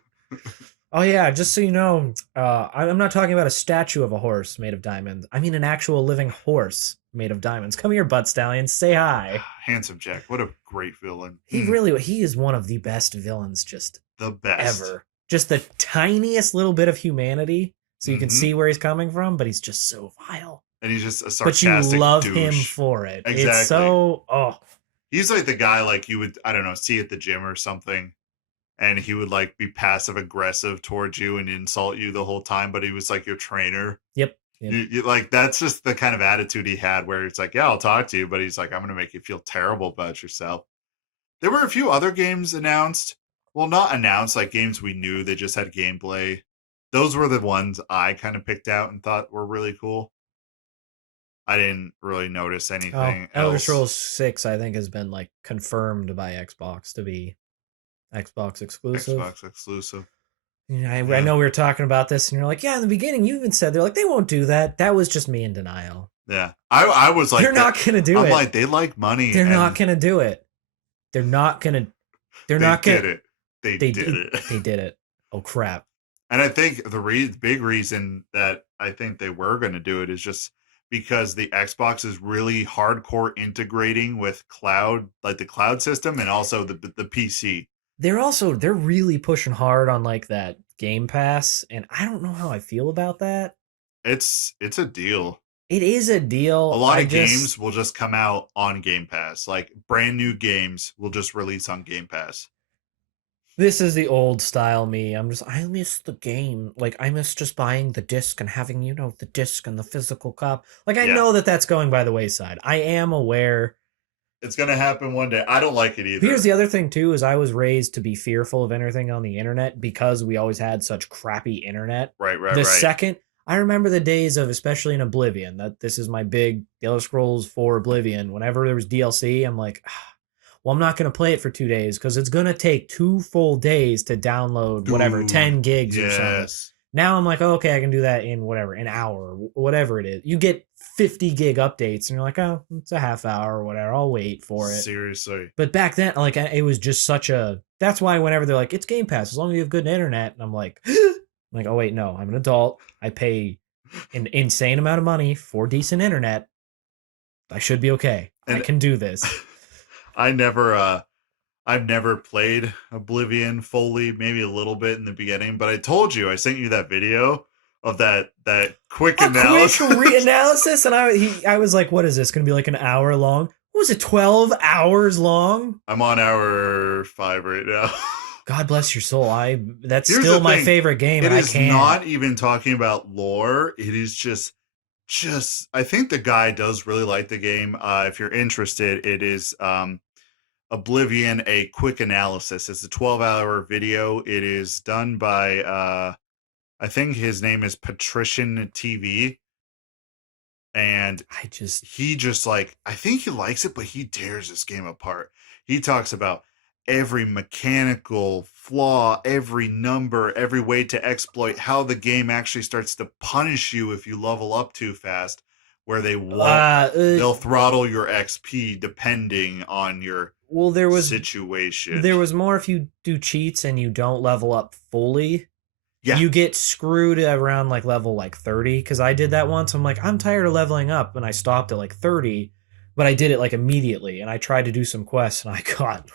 Oh yeah, just so you know, I'm not talking about a statue of a horse made of diamonds. I mean an actual living horse made of diamonds. Come here, Butt Stallion, say hi. Handsome Jack, what a great villain. He is one of the best villains, just the best ever. Just the tiniest little bit of humanity, so you can see where he's coming from, but he's just so vile. And he's just a sarcastic but you love douche. Him for it. Exactly. It's so he's like the guy like you would, I don't know, see at the gym or something, and he would like be passive aggressive towards you and insult you the whole time, but he was like your trainer. Yep. You like, that's just the kind of attitude he had where it's like, yeah, I'll talk to you, but he's like, I'm gonna make you feel terrible about yourself. There were a few other games announced. Well, not announced, like games we knew, they just had gameplay. Those were the ones I kind of picked out and thought were really cool. I didn't really notice anything else. Elder Scrolls 6, I think, has been like confirmed by Xbox to be Xbox exclusive. Xbox exclusive. I know we were talking about this, and you're like, yeah, in the beginning, you even said, they're like, they won't do that. That was just me in denial. Yeah. I was like, they're not going to do it. I'm like, they like money. They're not going to do it. They're not going to. They're not going to. They did it. They did it. Oh, crap. And I think the big reason that I think they were going to do it is just because the Xbox is really hardcore integrating with cloud, like the cloud system, and also the PC. They're really pushing hard on like that Game Pass, and I don't know how I feel about that. It's a deal. It is a deal. A lot of games will just come out on Game Pass. Like brand new games will just release on Game Pass. This is the old style me. I miss the game. Like, I miss just buying the disc and having, the disc and the physical copy. Like, I know that that's going by the wayside. I am aware. It's going to happen one day. I don't like it either. Here's the other thing, too, is I was raised to be fearful of anything on the internet because we always had such crappy internet. Right. Second, I remember the days of, especially in Oblivion, that this is my big Elder Scrolls 4 Oblivion. Whenever there was DLC, I'm like, well, I'm not going to play it for 2 days because it's going to take 2 full days to download whatever, 10 gigs or something. Now I'm like, okay, I can do that in whatever, an hour, whatever it is. You get 50 gig updates and you're like, oh, it's a half hour or whatever. I'll wait for it. Seriously. But back then, like, it was just that's why whenever they're like, it's Game Pass, as long as you have good internet. And I'm like, oh, wait, no, I'm an adult. I pay an insane amount of money for decent internet. I should be okay. I can do this. I've never played Oblivion fully, maybe a little bit in the beginning, but I told you, I sent you that video of that quick analysis. Quick analysis, and I was like, what is this going to be like an hour long? What was it, 12 hours long? I'm on hour 5 right now. God bless your soul. That's Here's still the my thing. favorite game, It and I is can't. not even talking about lore. It is just I think the guy does really like the game. If you're interested, it is Oblivion, a quick analysis. It's a 12-hour video. It is done by I think his name is Patrician TV. And he just like, I think he likes it, but he tears this game apart. He talks about every mechanical flaw, every number, every way to exploit, how the game actually starts to punish you if you level up too fast, where they'll throttle your XP depending on your situation. There was more if you do cheats and you don't level up fully. Yeah. You get screwed around like level like 30, because I did that once. I'm like, I'm tired of leveling up, and I stopped at like 30, but I did it like immediately, and I tried to do some quests, and I got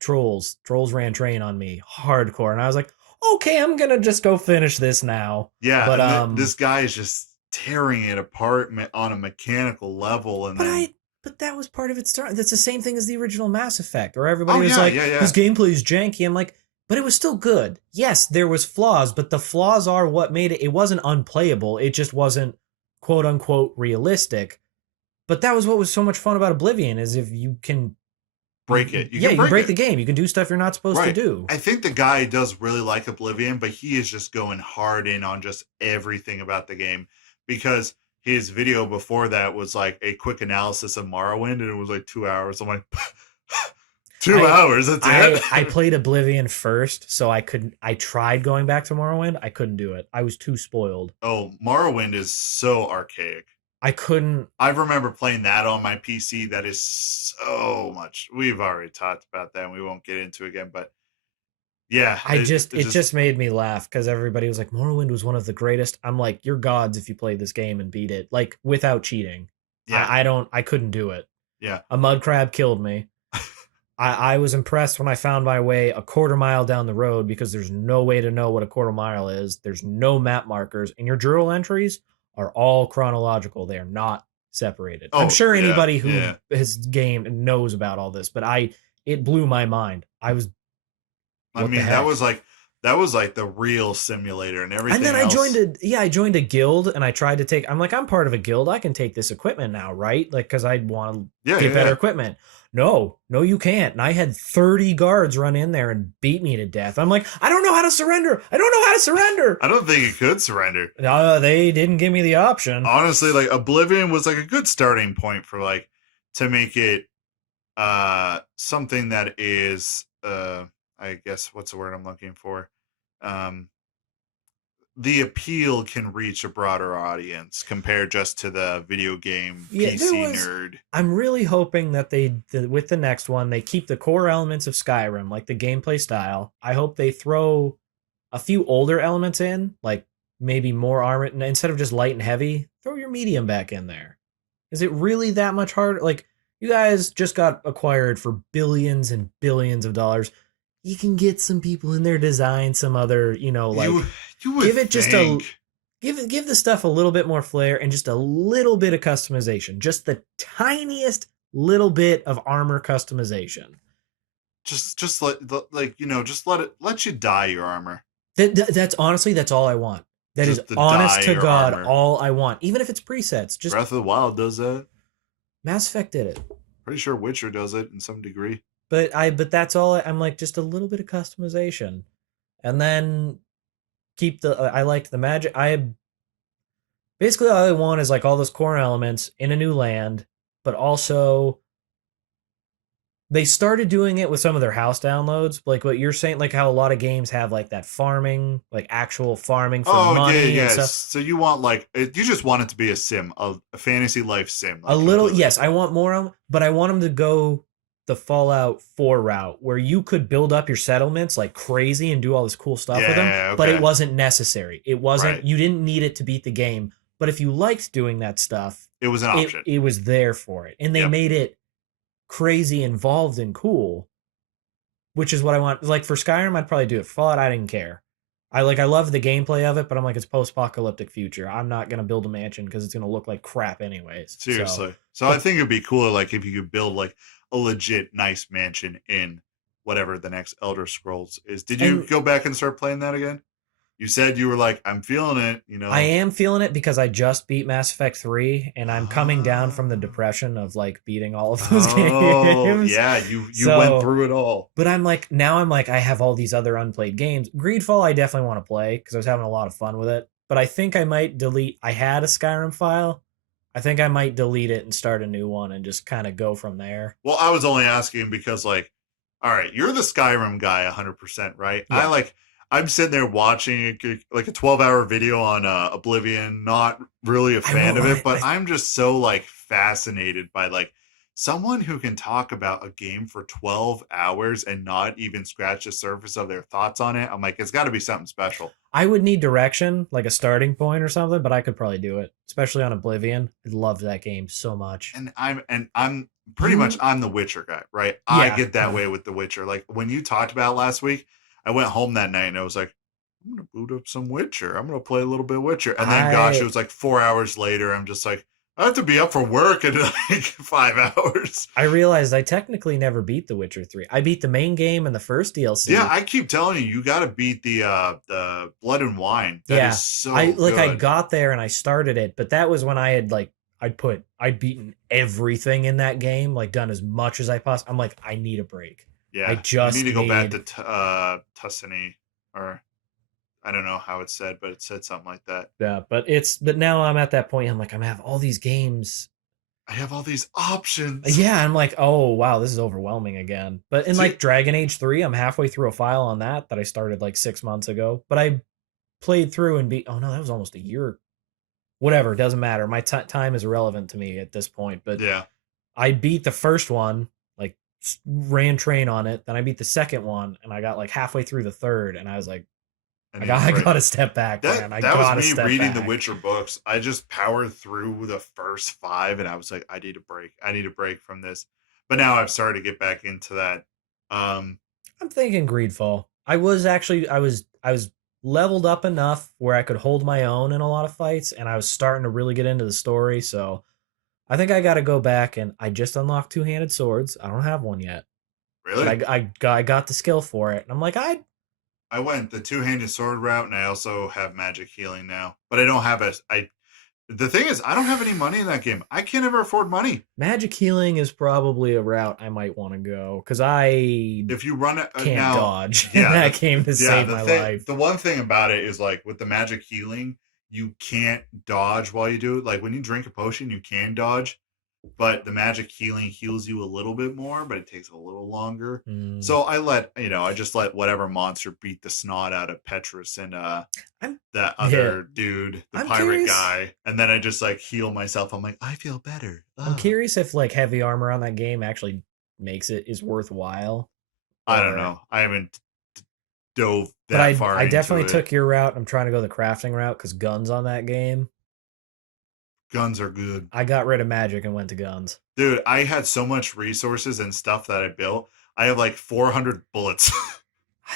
trolls ran train on me hardcore, and I was like, okay, I'm gonna just go finish this now. Yeah, but this guy is just tearing it apart on a mechanical level, and but that was part of its start. That's the same thing as the original Mass Effect, where everybody was like, his gameplay is janky. I'm like, but it was still good. Yes, there was flaws, but the flaws are what made it. It wasn't unplayable. It just wasn't quote unquote realistic. But that was what was so much fun about Oblivion, is if you can break it. You can break the game. You can do stuff you're not supposed to do. I think the guy does really like Oblivion, but he is just going hard in on just everything about the game, because his video before that was like a quick analysis of Morrowind, and it was like 2 hours. I'm like, 2 hours, that's it? I played Oblivion first, so I tried going back to Morrowind. I couldn't do it. I was too spoiled. Oh, Morrowind is so archaic. I couldn't. I remember playing that on my PC. That is so much. We've already talked about that, and we won't get into it again, but yeah. It just made me laugh, because everybody was like, Morrowind was one of the greatest. I'm like, you're gods if you play this game and beat it, like, without cheating. Yeah. I couldn't do it. Yeah. A mud crab killed me. I was impressed when I found my way a quarter mile down the road, because there's no way to know what a quarter mile is. There's no map markers, and your journal entries are all chronological. They are not separated. I'm sure anybody who has gamed knows about all this, but it blew my mind. I mean, that was like the real simulator and everything. And then I joined a guild, and I tried to I'm part of a guild. I can take this equipment now, right? Like, because I want to get better equipment. No, you can't. And I had 30 guards run in there and beat me to death. I'm like, I don't know how to surrender. I don't think you could surrender. No, they didn't give me the option. Honestly, like, Oblivion was like a good starting point for like to make it something that is I guess, what's the word I'm looking for? The appeal can reach a broader audience compared just to the video game PC nerd. I'm really hoping that with the next one, they keep the core elements of Skyrim, like the gameplay style. I hope they throw a few older elements in, like maybe more armor. Instead of just light and heavy, throw your medium back in there. Is it really that much harder? Like, you guys just got acquired for billions and billions of dollars. You can get some people in there, design some other, like, give it just give the stuff a little bit more flair and just a little bit of customization, just the tiniest little bit of armor customization. Just let you dye your armor. That's honestly, that's all I want. That is honest to God armor. All I want, even if it's presets. Just Breath of the Wild does that. Mass Effect did it. Pretty sure Witcher does it in some degree. But that's all. I'm like, just a little bit of customization, and then keep I liked the magic. Basically all I want is like all those core elements in a new land, but also they started doing it with some of their house downloads, like what you're saying, like how a lot of games have like that farming, like actual farming for money and stuff. So you want you just want it to be a sim, a fantasy life sim. Like, a little, yes, I want more of them, but I want them to go the Fallout 4 route, where you could build up your settlements like crazy and do all this cool stuff with them, but it wasn't necessary. It wasn't, you didn't need it to beat the game, but if you liked doing that stuff, it was an option. It was there for it, and they made it crazy, involved, and cool, which is what I want. Like for Skyrim, I'd probably do it. For Fallout, I didn't care. I love the gameplay of it, but I'm like, it's post-apocalyptic future. I'm not gonna build a mansion because it's gonna look like crap anyways. Seriously. So I think it'd be cooler, like, if you could build like a legit nice mansion in whatever the next Elder Scrolls is. Did you And go back and start playing that again? You said you were like, I'm feeling it, you know. I am feeling it because I just beat Mass Effect 3 and I'm coming down from the depression of like beating all of those Oh, games. yeah, you went So, through it all. but I'm like, now I'm like, I have all these other unplayed games. Greedfall, I definitely want to play because I was having a lot of fun with it. But I think I might delete, I had a Skyrim file. I think I might delete it and start a new one and just kind of go from there. Well, I was only asking because, like, all right, you're the Skyrim guy 100%, right? Yeah. I'm sitting there watching like a 12-hour video on Oblivion, not really a fan of it, but I'm just so like fascinated by like someone who can talk about a game for 12 hours and not even scratch the surface of their thoughts on it. I'm like, it's got to be something special. I would need direction, like a starting point or something, but I could probably do it, especially on Oblivion. I loved that game so much. And I'm pretty much I'm the Witcher guy, right? I Yeah. get that way with the Witcher. Like when you talked about it last week, I went home that night and I was like, I'm gonna boot up some Witcher. I'm gonna play a little bit of Witcher. And then gosh, it was like 4 hours later. I'm just like, I have to be up for work in like 5 hours. I realized I technically never beat The Witcher 3. I beat the main game and the first DLC. Yeah, I keep telling you, you gotta beat the Blood and Wine. That is so good. I got there and I started it, but that was when I had like I'd beaten everything in that game, like done as much as I possibly. I'm like, I need a break. Yeah, I just you need to go back to Tuscany, or I don't know how it's said, but it said something like that. Yeah, but now I'm at that point. I'm like, I have all these games. I have all these options. Yeah, I'm like, oh wow, this is overwhelming again. But in like Dragon Age 3, I'm halfway through a file on that I started like 6 months ago. But I played through and beat. Oh no, that was almost a year. Whatever, doesn't matter. My time is irrelevant to me at this point. But yeah, I beat the first one, like ran train on it. Then I beat the second one, and I got like halfway through the third, and I was like, I got to step back, man. That was me reading the Witcher books. I just powered through the first 5, and I was like, I need a break. I need a break from this. But now I've started to get back into that. I'm thinking Greedfall. I was leveled up enough where I could hold my own in a lot of fights, and I was starting to really get into the story. So I think I got to go back, and I just unlocked two-handed swords. I don't have one yet. Really? But I got the skill for it, and I'm like, I went the two-handed sword route, and I also have magic healing now. But I don't have the thing is, I don't have any money in that game. I can't ever afford money. Magic healing is probably a route I might want to go because if you run it can't now, dodge in that game to save my life. The one thing about it is like with the magic healing, you can't dodge while you do it. Like when you drink a potion, you can dodge, but the magic healing heals you a little bit more, but it takes a little longer. So I just let whatever monster beat the snot out of Petrus and that other dude, the pirate guy, and then I just like heal myself. I'm like, I feel better. I'm curious if like heavy armor on that game actually makes it is worthwhile. I don't know. I haven't dove that far. I definitely took your route. I'm trying to go the crafting route because guns on that game. Guns are good. I got rid of magic and went to guns. Dude, I had so much resources and stuff that I built. I have like 400 bullets.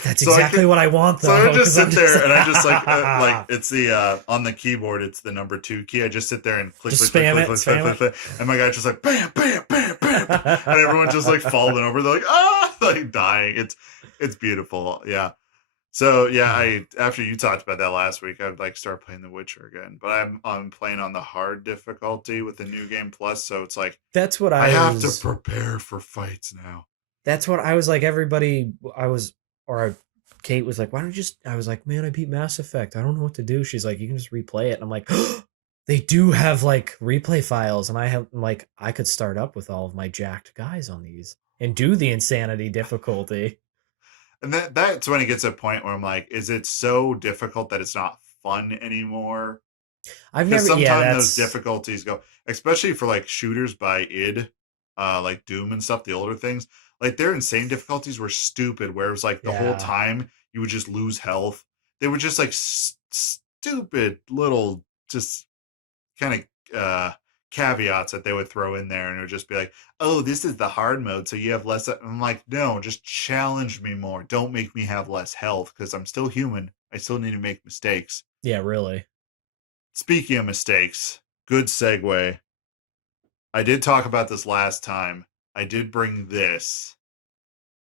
That's exactly what I want, though. So I just sit there and I just like it's the on the keyboard, it's the number 2 key. I just sit there and click, click. And my guy's just like bam, bam, bam, bam, and everyone's just like falling over. They're like like dying. It's beautiful. Yeah. So yeah, after you talked about that last week, I'd like start playing The Witcher again. But I'm playing on the hard difficulty with the new game plus, so it's like that's what I have to prepare for fights now. That's what I was like. Kate was like, why don't you just? I was like, man, I beat Mass Effect. I don't know what to do. She's like, you can just replay it. And I'm like, they do have like replay files, and I'm like, I could start up with all of my jacked guys on these and do the insanity difficulty. And that's when it gets to a point where I'm like, is it so difficult that it's not fun anymore? Sometimes those difficulties go, especially for like shooters by id, like Doom and stuff, the older things, like their insane difficulties were stupid, where it was like the whole time you would just lose health. They were just like stupid little just kind of caveats that they would throw in there, and it would just be like, oh, this is the hard mode, so you have less. I'm like, no, just challenge me more. Don't make me have less health, because I'm still human. I still need to make mistakes. Yeah, really. Speaking of mistakes, good segue. I did talk about this last time. I did bring this.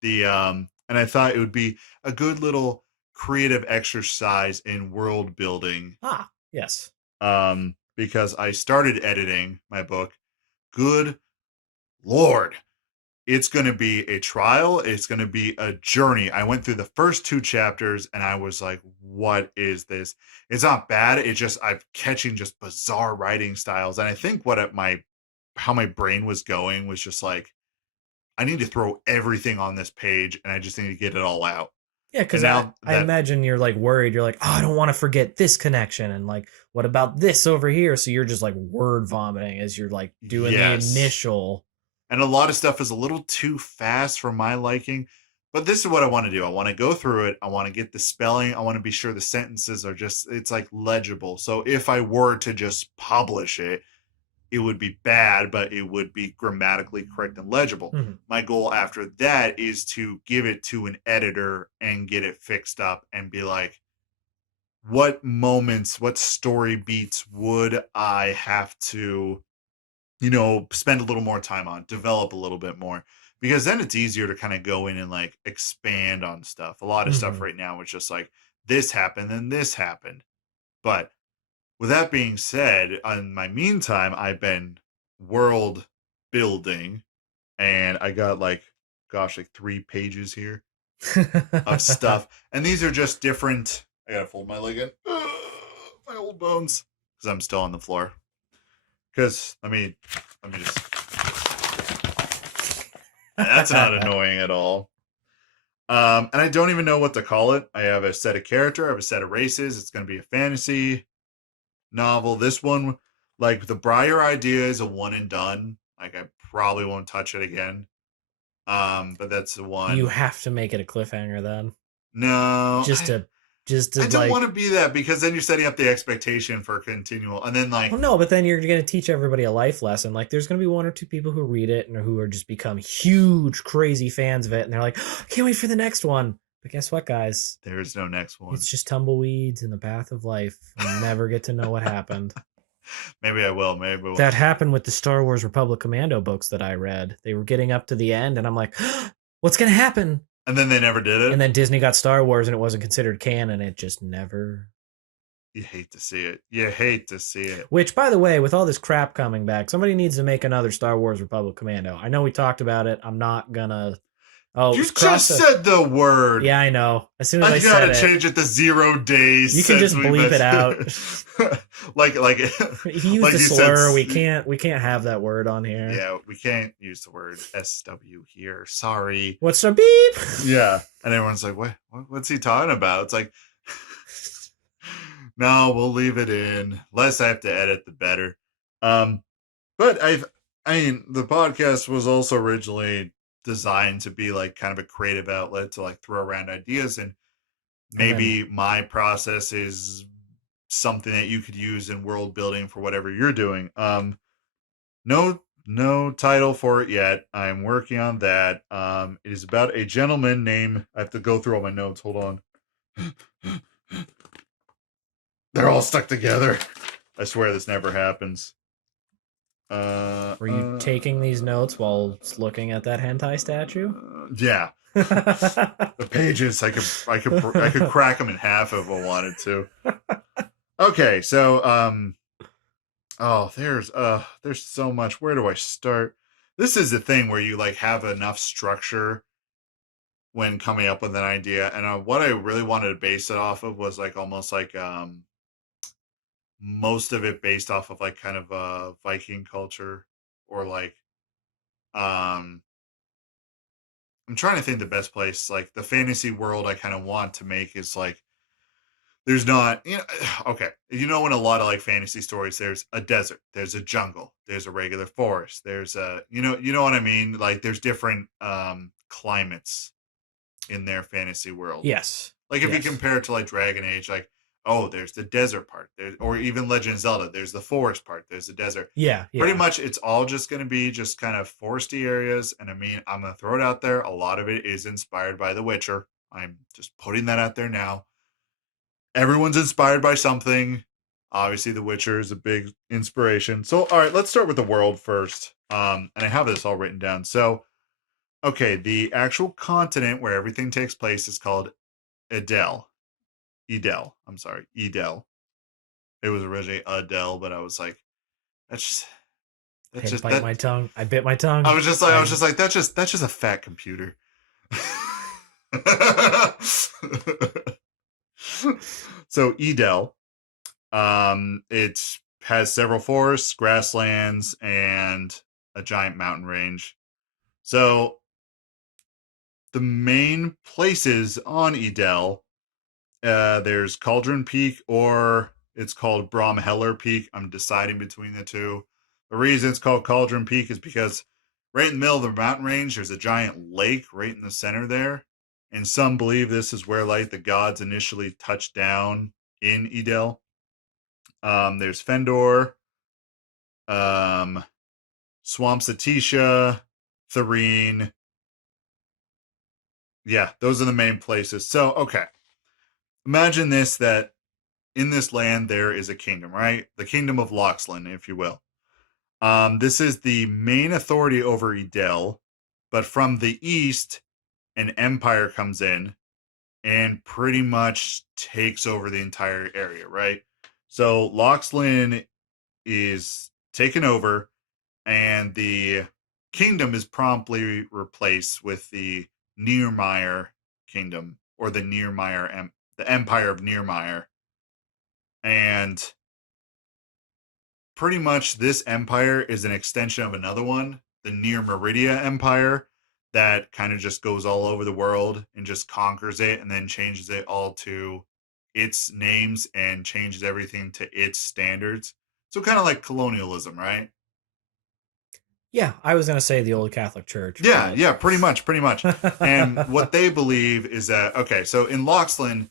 And I thought it would be a good little creative exercise in world building. Ah, yes. Because I started editing my book. Good Lord. It's going to be a trial. It's going to be a journey. I went through the first 2 chapters and I was like, what is this? It's not bad. It's just, I'm catching just bizarre writing styles. And I think how my brain was going was just like, I need to throw everything on this page and I just need to get it all out. Yeah, because And I, now I that, imagine you're like worried. You're like, oh, I don't want to forget this connection. And like, what about this over here? So you're just like word vomiting as you're like doing the yes. initial. And a lot of stuff is a little too fast for my liking. But this is what I want to do. I want to go through it. I want to get the spelling. I want to be sure the sentences are just, it's like legible. So if I were to just publish it, it would be bad, but it would be grammatically correct and legible. Mm-hmm. My goal after that is to give it to an editor and get it fixed up and be like, what moments, what story beats would I have to, spend a little more time on, develop a little bit more, because then it's easier to kind of go in and like expand on stuff. A lot of stuff right now is just like this happened and this happened. But with that being said, in my meantime, I've been world building and I got like 3 pages here of stuff. And these are just different. I gotta fold my leg in. My old bones. Because I'm still on the floor. Because let me just. That's not annoying at all. And I don't even know what to call it. I have a set of character. I have a set of races. It's going to be a fantasy novel. This one, like the Briar idea, is a one and done. Like I probably won't touch it again. But that's the one. You have to make it a cliffhanger then. No. Just I don't like, want to be that because then you're setting up the expectation for continual, and then like, well, no, but then you're going to teach everybody a life lesson. Like, there's going to be 1 or 2 people who read it and who are just become huge, crazy fans of it, and they're like, oh, can't wait for the next one. But guess what, guys? there is no next one. It's just tumbleweeds in the path of life. You never get to know what happened. Maybe I will. Maybe I will. That happened with the Star Wars Republic Commando books that I read. They were getting up to the end, and I'm like, what's going to happen? And then they never did it. And then Disney got Star Wars, and it wasn't considered canon. It just never. You hate to see it. You hate to see it. Which, by the way, with all this crap coming back, somebody needs to make another Star Wars Republic Commando. I know we talked about it. I'm not gonna. Oh, you just said the word. Yeah, I know. As soon as I gotta said change it to 0 days. You can just bleep it out. like he used like a slur. We can't have that word on here. Yeah, we can't use the word SW here. Sorry. What's the beep? Yeah, and everyone's like, what's he talking about? It's like, no, we'll leave it in. Less I have to edit, the better. But I mean, the podcast was also originally designed to be like kind of a creative outlet to like throw around ideas, and maybe my process is something that you could use in world building for whatever you're doing. No title for it yet. I'm working on that. It is about a gentleman named, I have to go through all my notes. Hold on. They're all stuck together. I swear this never happens. Were you taking these notes while looking at that hentai statue? Yeah. The pages, I could crack them in half if I wanted to. Okay, so there's so much. Where do I start? This is the thing where you like have enough structure when coming up with an idea, and what I really wanted to base it off of was like almost like most of it based off of like kind of Viking culture, or like I'm trying to think the best place, like the fantasy world I kind of want to make is like there's not, okay, in a lot of like fantasy stories, there's a desert, there's a jungle, there's a regular forest, there's a you know what I mean, like there's different climates in their fantasy world. Yes. Like if you compare it to like Dragon Age, like, oh, there's the desert part, or even Legend of Zelda, there's the forest part, there's the desert. Yeah. Pretty much it's all just going to be just kind of foresty areas. And I mean, I'm going to throw it out there. A lot of it is inspired by The Witcher. I'm just putting that out there now. Everyone's inspired by something. Obviously, The Witcher is a big inspiration. So, all right, let's start with the world first. And I have this all written down. So, Okay, the actual continent where everything takes place is called Edel. Edel. I'm sorry, Edel. It was originally Adele, but I was like, that's just I that's had to just bite that. my tongue. I bit my tongue. I was just like, that's just a fat computer. So Edel, it has several forests, grasslands, and a giant mountain range. So the main places on Edel, there's Cauldron Peak, or it's called Bromheller Peak. I'm deciding between the two. The reason it's called Cauldron Peak is because right in the middle of the mountain range, there's a giant lake right in the center there. And some believe this is where like the gods initially touched down in Edel. There's Fendor, um, Swamp Satisha, Therine. Yeah, those are the main places. So, okay. Imagine this, that in this land there is a kingdom, right? The kingdom of Loxlin, if you will. This is the main authority over Edel, but from the east, an empire comes in and pretty much takes over the entire area, right? So Loxlin is taken over, and the kingdom is promptly replaced with the Niermeyer kingdom, or the Empire of Niermeyer. And pretty much this empire is an extension of another one, the Near Meridia Empire, that kind of just goes all over the world and just conquers it and then changes it all to its names and changes everything to its standards. So kind of like colonialism, right? Yeah, I was gonna say the old Catholic Church, Yeah, but yeah, pretty much, pretty much. And what they believe is that, okay, so in Loxlin,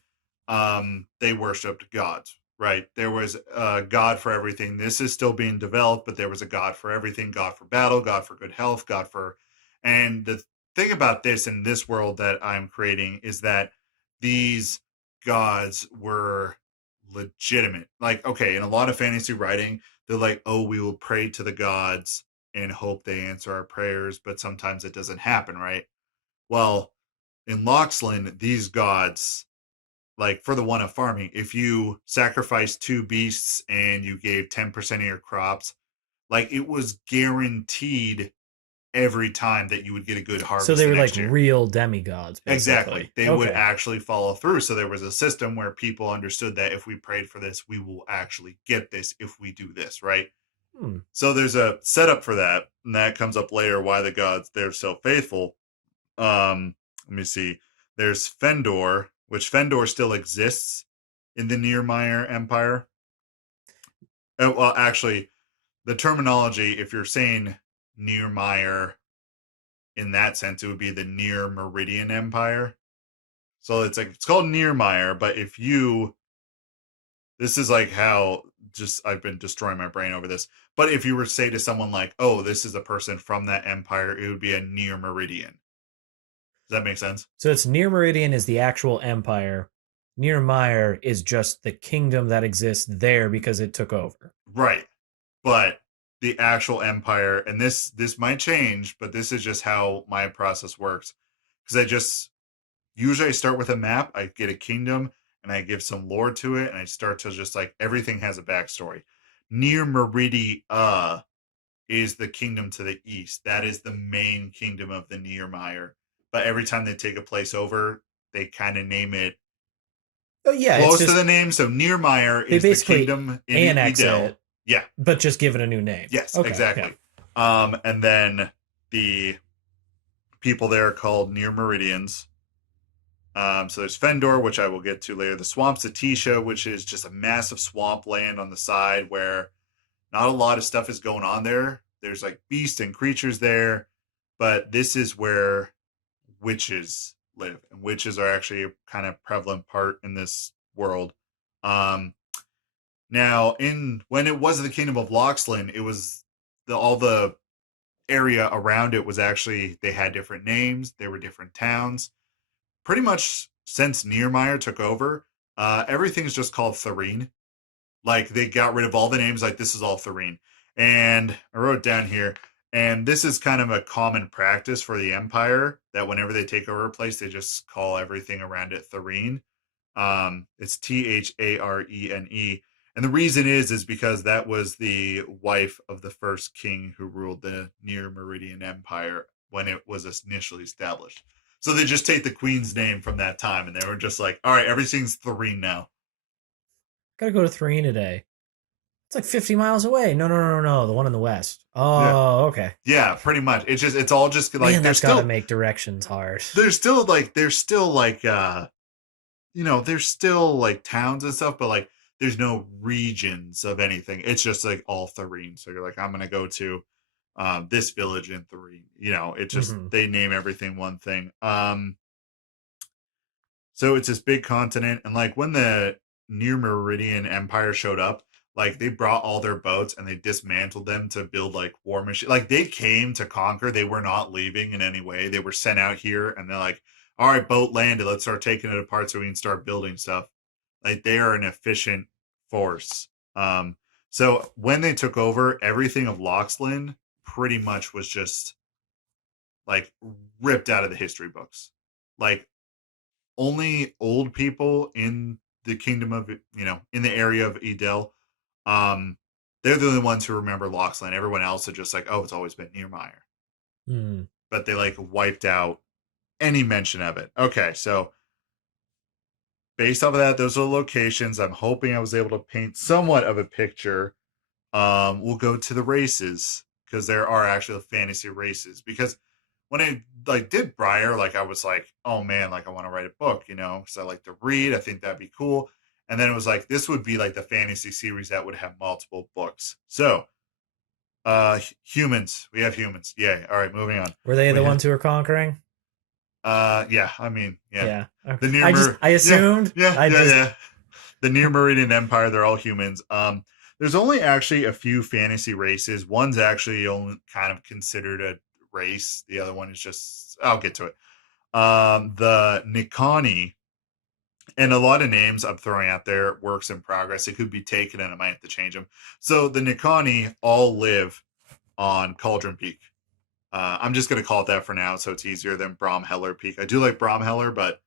they worshipped gods, right? There was a god for everything. This is still being developed, but there was a god for everything: God for battle, God for good health, God for. And the thing about this in this world that I'm creating is that these gods were legitimate. Like, okay, in a lot of fantasy writing, they're like, oh, we will pray to the gods and hope they answer our prayers, but sometimes it doesn't happen, right? Well, in Loxlin, these gods, like for the one of farming, if you sacrificed two beasts and you gave 10% of your crops, like it was guaranteed every time that you would get a good so harvest they the were like next year. real demigods, Exactly. basically. They would Okay. actually follow through. So there was a system where people understood that if we prayed for this, we will actually get this if we do this, right? Hmm. So there's a setup for that, and that comes up later why the gods they're so faithful. Let me see. There's Fendor, which Fendor still exists in the Niermeyer Empire. Well, actually, the terminology, if you're saying Niermeyer in that sense, it would be the Near Meridian Empire. So it's like it's called Niermeyer, but if you this is like how just I've been destroying my brain over this. But if you were to say to someone like, "Oh, this is a person from that empire," it would be a near meridian. Does that make sense? So it's Near Meridian is the actual empire. Near Meyer is just the kingdom that exists there because it took over. Right. But the actual empire, and this might change, but this is just how my process works. Because I just usually I start with a map, I get a kingdom, and I give some lore to it, and I start to just like everything has a backstory. Near Meridia is the kingdom to the east. That is the main kingdom of the Niermeyer. But every time they take a place over, they kind of name it Oh yeah, it's close to just the name. So Niermeyer they is the basically kingdom in annex Edel. it, Yeah. but just give it a new name. Yes, Okay, yeah. exactly. And then the people there are called Near Meridians. So there's Fendor, which I will get to later. The Swamp Satisha, which is just a massive swamp land on the side where not a lot of stuff is going on there. There's like beasts and creatures there, but this is where witches live, and witches are actually a kind of prevalent part in this world. Um, Now, in when it was the Kingdom of Loxlin, it was all the area around it was actually they had different names. They were different towns. Pretty much since Niermeyer took over, everything's just called Therine. Like they got rid of all the names. Like this is all Therine. And I wrote down here. And this is kind of a common practice for the Empire that whenever they take over a place, they just call everything around it Tharene. It's Tharene. And the reason is because that was the wife of the first king who ruled the Near Meridian Empire when it was initially established. So they just take the queen's name from that time, and they were just like, all right, everything's Tharene now. Gotta go to Threen today. It's like 50 miles away. No, no, no, no, no. The one in the west. Yeah. Oh, okay. Yeah, pretty much. It's all just like, Man, there's that's gotta still, make directions hard. there's still like, there's still like towns and stuff, but like, there's no regions of anything. It's just like all Tharene. So you're like, I'm gonna go to this village in Tharene. It just Mhm. they name everything one thing. So it's this big continent, and like when the Near Meridian Empire showed up, like they brought all their boats and they dismantled them to build like war machines. Like they came to conquer. They were not leaving in any way. They were sent out here, and they're like, "All right, boat landed. Let's start taking it apart so we can start building stuff." Like they are an efficient force. So when they took over, everything of Loxlin pretty much was just like ripped out of the history books. Like only old people in the kingdom of in the area of Edel, um, they're the only ones who remember Loxland. Everyone else is just like, oh, it's always been Niermeyer. Mm. But they like wiped out any mention of it. Okay, so based off of that, those are the locations. I'm hoping I was able to paint somewhat of a picture. We'll go to the races because there are actually fantasy races. Because when I like did Briar, like I was like, oh man, like I want to write a book, because I like to read. I think that'd be cool. And then it was like this would be like the fantasy series that would have multiple books. So, humans, we have humans. Yay! All right, moving on. Were they We the have, ones who were conquering? yeah. I mean, yeah. Yeah. The Okay. Near I yeah, assumed. yeah, I yeah, just yeah. The Near Meridian Empire, they're all humans. There's only actually a few fantasy races. One's actually only kind of considered a race. The other one is just I'll get to it. The Nikani, and a lot of names I'm throwing out there, works in progress. It could be taken and I might have to change them. So the Nikani all live on Cauldron Peak. I'm just going to call it that for now so it's easier than Bromheller Peak. I do like Bromheller, but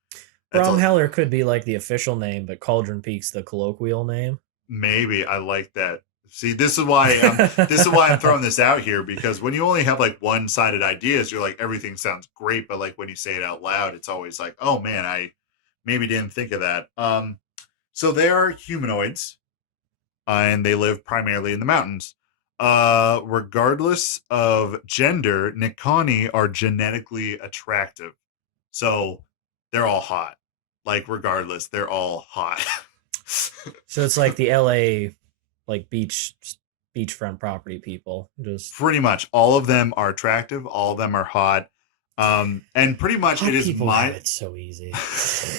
that's a, Bromheller could be like the official name, but Cauldron Peak's the colloquial name. maybe I like that. See, this is why I'm throwing this out here, because when you only have like one-sided ideas, you're like everything sounds great, but like when you say it out loud, it's always like, oh man, I maybe didn't think of that. So they are humanoids, and they live primarily in the mountains. Regardless of gender, Nikani are genetically attractive, so they're all hot. Like regardless, they're all hot. So it's like the LA like beachfront property people. Just Pretty much all of them are attractive. All of them are hot. And pretty much hot it is people have my. it so easy.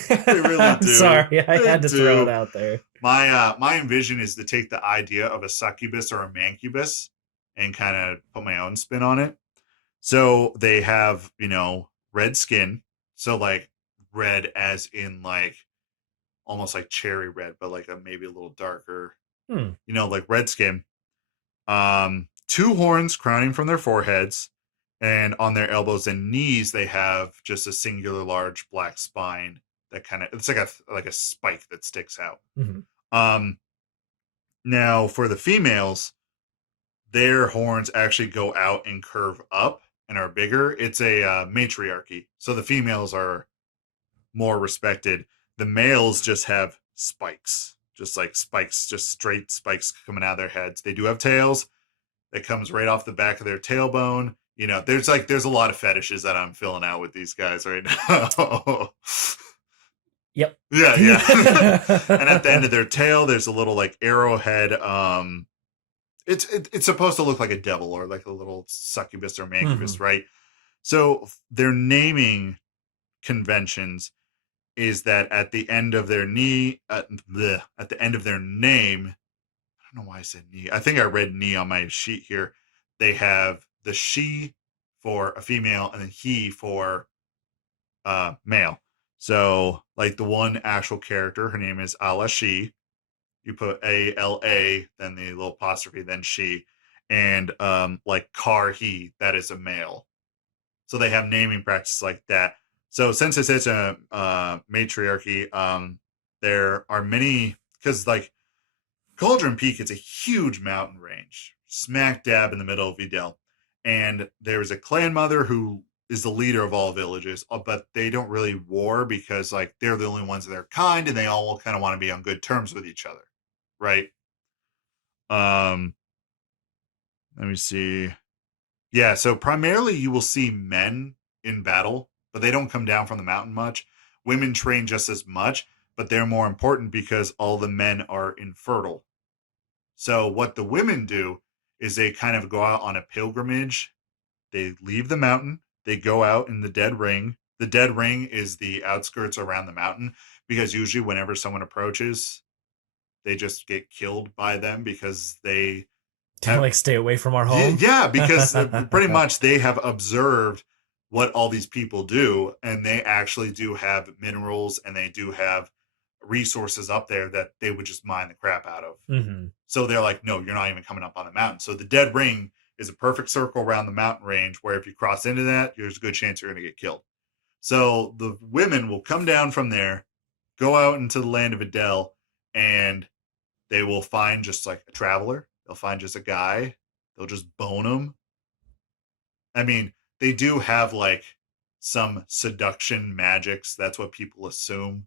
They really I'm do. sorry, I They had to throw do. it out there. My envision is to take the idea of a succubus or a mancubus and kind of put my own spin on it. So they have, red skin. So like red as in like almost like cherry red, but like a maybe a little darker, Hmm. like red skin. Two horns crowning from their foreheads, and on their elbows and knees they have just a singular large black spine that kind of it's like a spike that sticks out. Mm-hmm. Um, Now for the females, their horns actually go out and curve up and are bigger. It's a matriarchy, so the females are more respected. The males just have spikes, just like spikes, just straight spikes coming out of their heads. They do have tails that comes right off the back of their tailbone. There's a lot of fetishes that I'm filling out with these guys right now. Yep. Yeah, yeah. And at the end of their tail, there's a little like arrowhead. It's supposed to look like a devil or like a little succubus or mancubus, Mm-hmm. right? So their naming conventions is that at the end of their at the end of their name, I don't know why I said knee. I think I read knee on my sheet here. They have the she for a female and the he for male. So like the one actual character, her name is Ala She. You put A L A, then the little apostrophe, then she. and like Karhi, that is a male. So they have naming practices like that. So since this is a matriarchy, there are many, because like Cauldron Peak, it's a huge mountain range, smack dab in the middle of Videl. And there's a clan mother who is the leader of all villages, but they don't really war because like they're the only ones of their kind, and they all kind of want to be on good terms with each other, right? Um, Let me see. Yeah, so primarily you will see men in battle, but they don't come down from the mountain much. Women train just as much, but they're more important because all the men are infertile. So what the women do is they kind of go out on a pilgrimage. They leave the mountain, they go out in the dead ring. The dead ring is the outskirts around the mountain because usually whenever someone approaches, they just get killed by them because they have, like stay away from our yeah, home. yeah, because pretty much they have observed what all these people do, and they actually do have minerals and they do have resources up there that they would just mine the crap out of. Mm-hmm. So they're like, no, you're not even coming up on the mountain. So the dead ring is a perfect circle around the mountain range where if you cross into that, there's a good chance you're going to get killed. So the women will come down from there, go out into the land of Adele, and they will find just like a traveler. They'll find just a guy. They'll just bone him. I mean, they do have like some seduction magics. That's what people assume.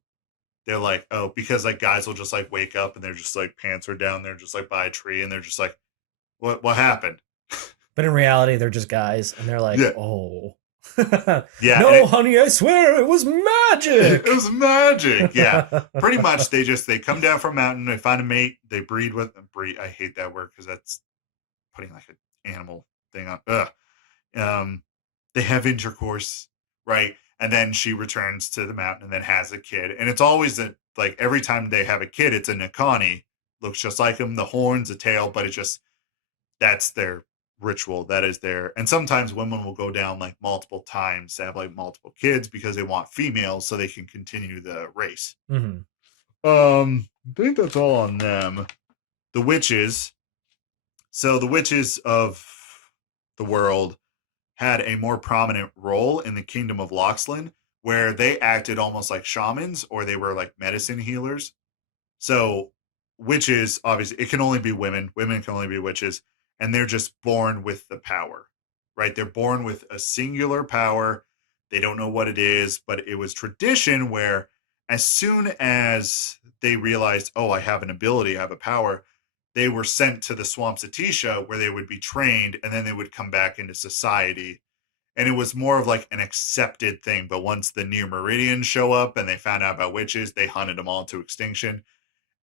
They're like, oh, because like guys will just like wake up and they're just like pants are down. They're just like by a tree and they're just like, what happened? But in reality, they're just guys, and they're like, Yeah. oh. Yeah. No, honey, I swear it was magic. It was magic. Yeah. Pretty much they come down from a mountain, they find a mate, they breed. I hate that word because that's putting like an animal thing on. They have intercourse, right? And then she returns to the mountain and then has a kid. And it's always like every time they have a kid, it's a Nikani. Looks just like him, the horns, the tail, but it's just that's their ritual. That is their, and sometimes women will go down like multiple times to have like multiple kids because they want females so they can continue the race. Mm-hmm. I think that's all on them. The witches. So the witches of the world had a more prominent role in the kingdom of Loxlin, where they acted almost like shamans or they were like medicine healers. So witches, obviously, it can only be women. Women can only be witches, and they're just born with the power, right? They're born with a singular power. They don't know what it is, but it was tradition where as soon as they realized, oh, I have an ability, I have a power, they were sent to the swamps of Tisha where they would be trained and then they would come back into society. And it was more of like an accepted thing. But once the Near Meridians show up and they found out about witches, they hunted them all to extinction.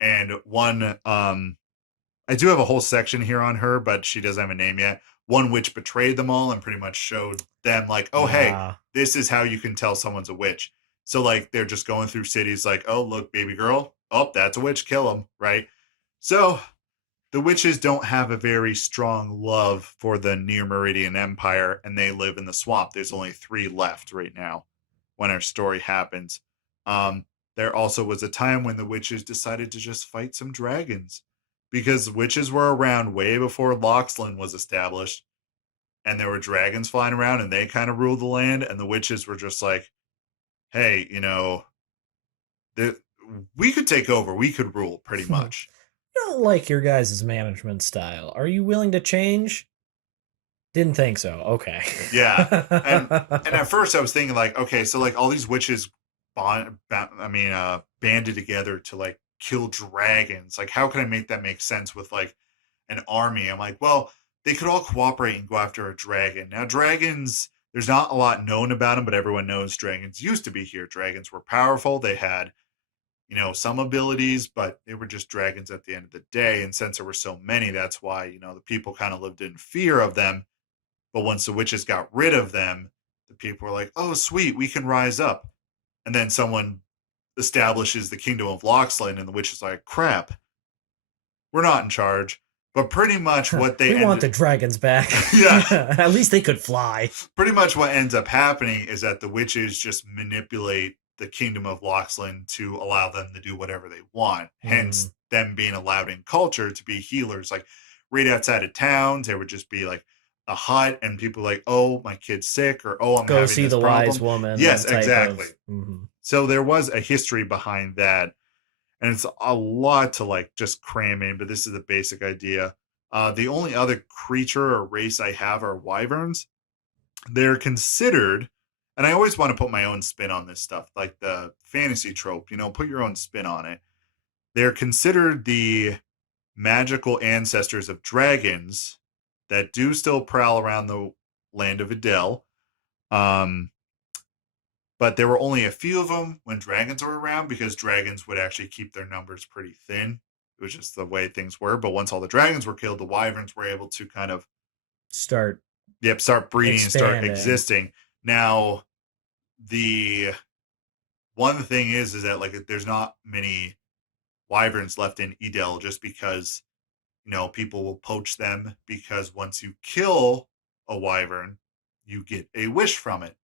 And one, I do have a whole section here on her, but she doesn't have a name yet. One witch betrayed them all and pretty much showed them like, oh, hey, this is how you can tell someone's a witch. So like they're just going through cities like, oh, look, baby girl. Oh, that's a witch. Kill them. Right. So the witches don't have a very strong love for the Near Meridian Empire, and they live in the swamp. There's only 3 left right now when our story happens. There also was a time when the witches decided to just fight some dragons because witches were around way before Loxlin was established, and there were dragons flying around, and they kind of ruled the land, and the witches were just like, hey, we could take over. We could rule pretty much. I don't like your guys' management style. Are you willing to change? Didn't think so. Okay. Yeah. And at first I was thinking like, okay, so like all these witches banded together to like kill dragons. Like how can I make that make sense with like an army? I'm like, well, they could all cooperate and go after a dragon. Now dragons, there's not a lot known about them, but everyone knows dragons used to be here. Dragons were powerful. They had some abilities, but they were just dragons at the end of the day. And since there were so many, that's why, the people kind of lived in fear of them. But once the witches got rid of them, the people were like, oh, sweet, we can rise up. And then someone establishes the kingdom of Loxlin, and the witch is like, crap, we're not in charge. But pretty much what they want the dragons back. Yeah. At least they could fly. Pretty much what ends up happening is that the witches just manipulate the kingdom of Loxlin to allow them to do whatever they want. Hence them being allowed in culture to be healers. Like right outside of towns. There would just be like a hut, and people like, oh, my kid's sick, or oh, I'm Go having see this the wise problem. woman Yes, type exactly. of. Mhm. So there was a history behind that, and it's a lot to like just cram in, but this is the basic idea. The only other creature or race I have are wyverns. They're considered, and I always want to put my own spin on this stuff, like the fantasy trope, put your own spin on it. They're considered the magical ancestors of dragons that do still prowl around the land of Idel. Um, but there were only a few of them when dragons were around, because dragons would actually keep their numbers pretty thin. It was just the way things were. But once all the dragons were killed, the wyverns were able to kind of Start start breeding and start expanding. existing. Now, the one thing is that like there's not many wyverns left in Idel, just because people will poach them, because once you kill a wyvern, you get a wish from it.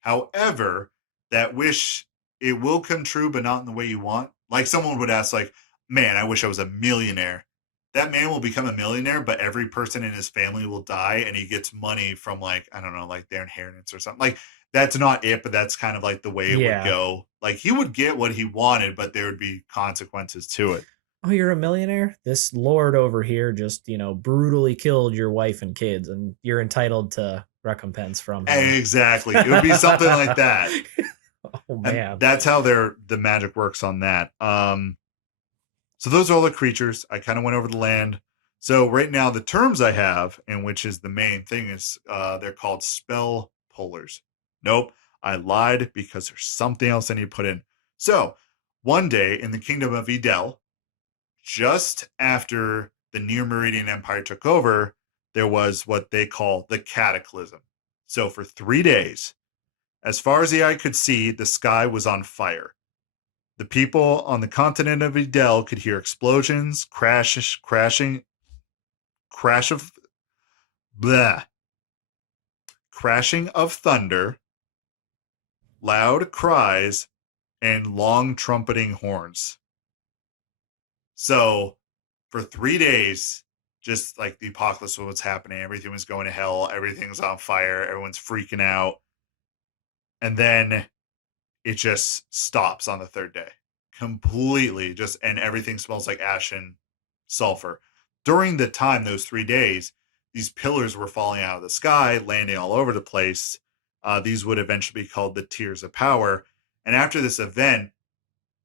However, that wish, it will come true, but not in the way you want. Like someone would ask, like, man, I wish I was a millionaire. That man will become a millionaire, but every person in his family will die, and he gets money from, like, I don't know, like their inheritance or something. Like, that's not it, but that's kind of like the way it would go. Like, he would get what he wanted, but there would be consequences to it. Oh, you're a millionaire? This lord over here just, brutally killed your wife and kids, and you're entitled to recompense from him. Exactly. It would be something like that. Oh, man. And that's how the magic works on that. So those are all the creatures. I kind of went over the land. So right now, the terms I have, and which is the main thing, is they're called spell pullers. Nope, I lied, because there's something else I need to put in. So one day in the kingdom of Idel, just after the Near Meridian Empire took over, there was what they call the cataclysm. So for 3 days, as far as the eye could see, the sky was on fire. The people on the continent of Idel could hear explosions, crashing of thunder, loud cries, and long trumpeting horns. So for 3 days, just like the apocalypse was happening, everything was going to hell, everything's on fire, everyone's freaking out. And then it just stops on the third day. Completely, and everything smells like ash and sulfur. During the time, those 3 days, these pillars were falling out of the sky, landing all over the place. These would eventually be called the Tears of Power. And after this event,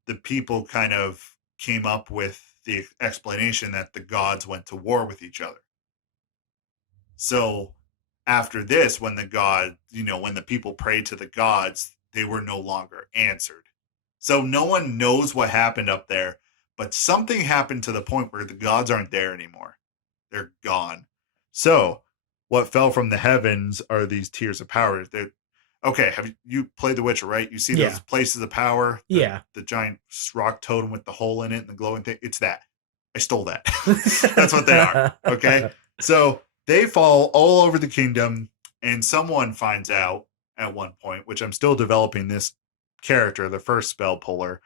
the people kind of came up with the explanation that the gods went to war with each other. So after this, when when the people prayed to the gods, they were no longer answered. So no one knows what happened up there, but something happened to the point where the gods aren't there anymore. They're gone. So what fell from the heavens are these Tears of Power. Okay, have you played The Witcher, right? You see those places of power? The giant rock totem with the hole in it and the glowing thing? It's that. I stole that. That's what they are. Okay? So they fall all over the kingdom, and someone finds out at one point, which I'm still developing this character, the first spell puller,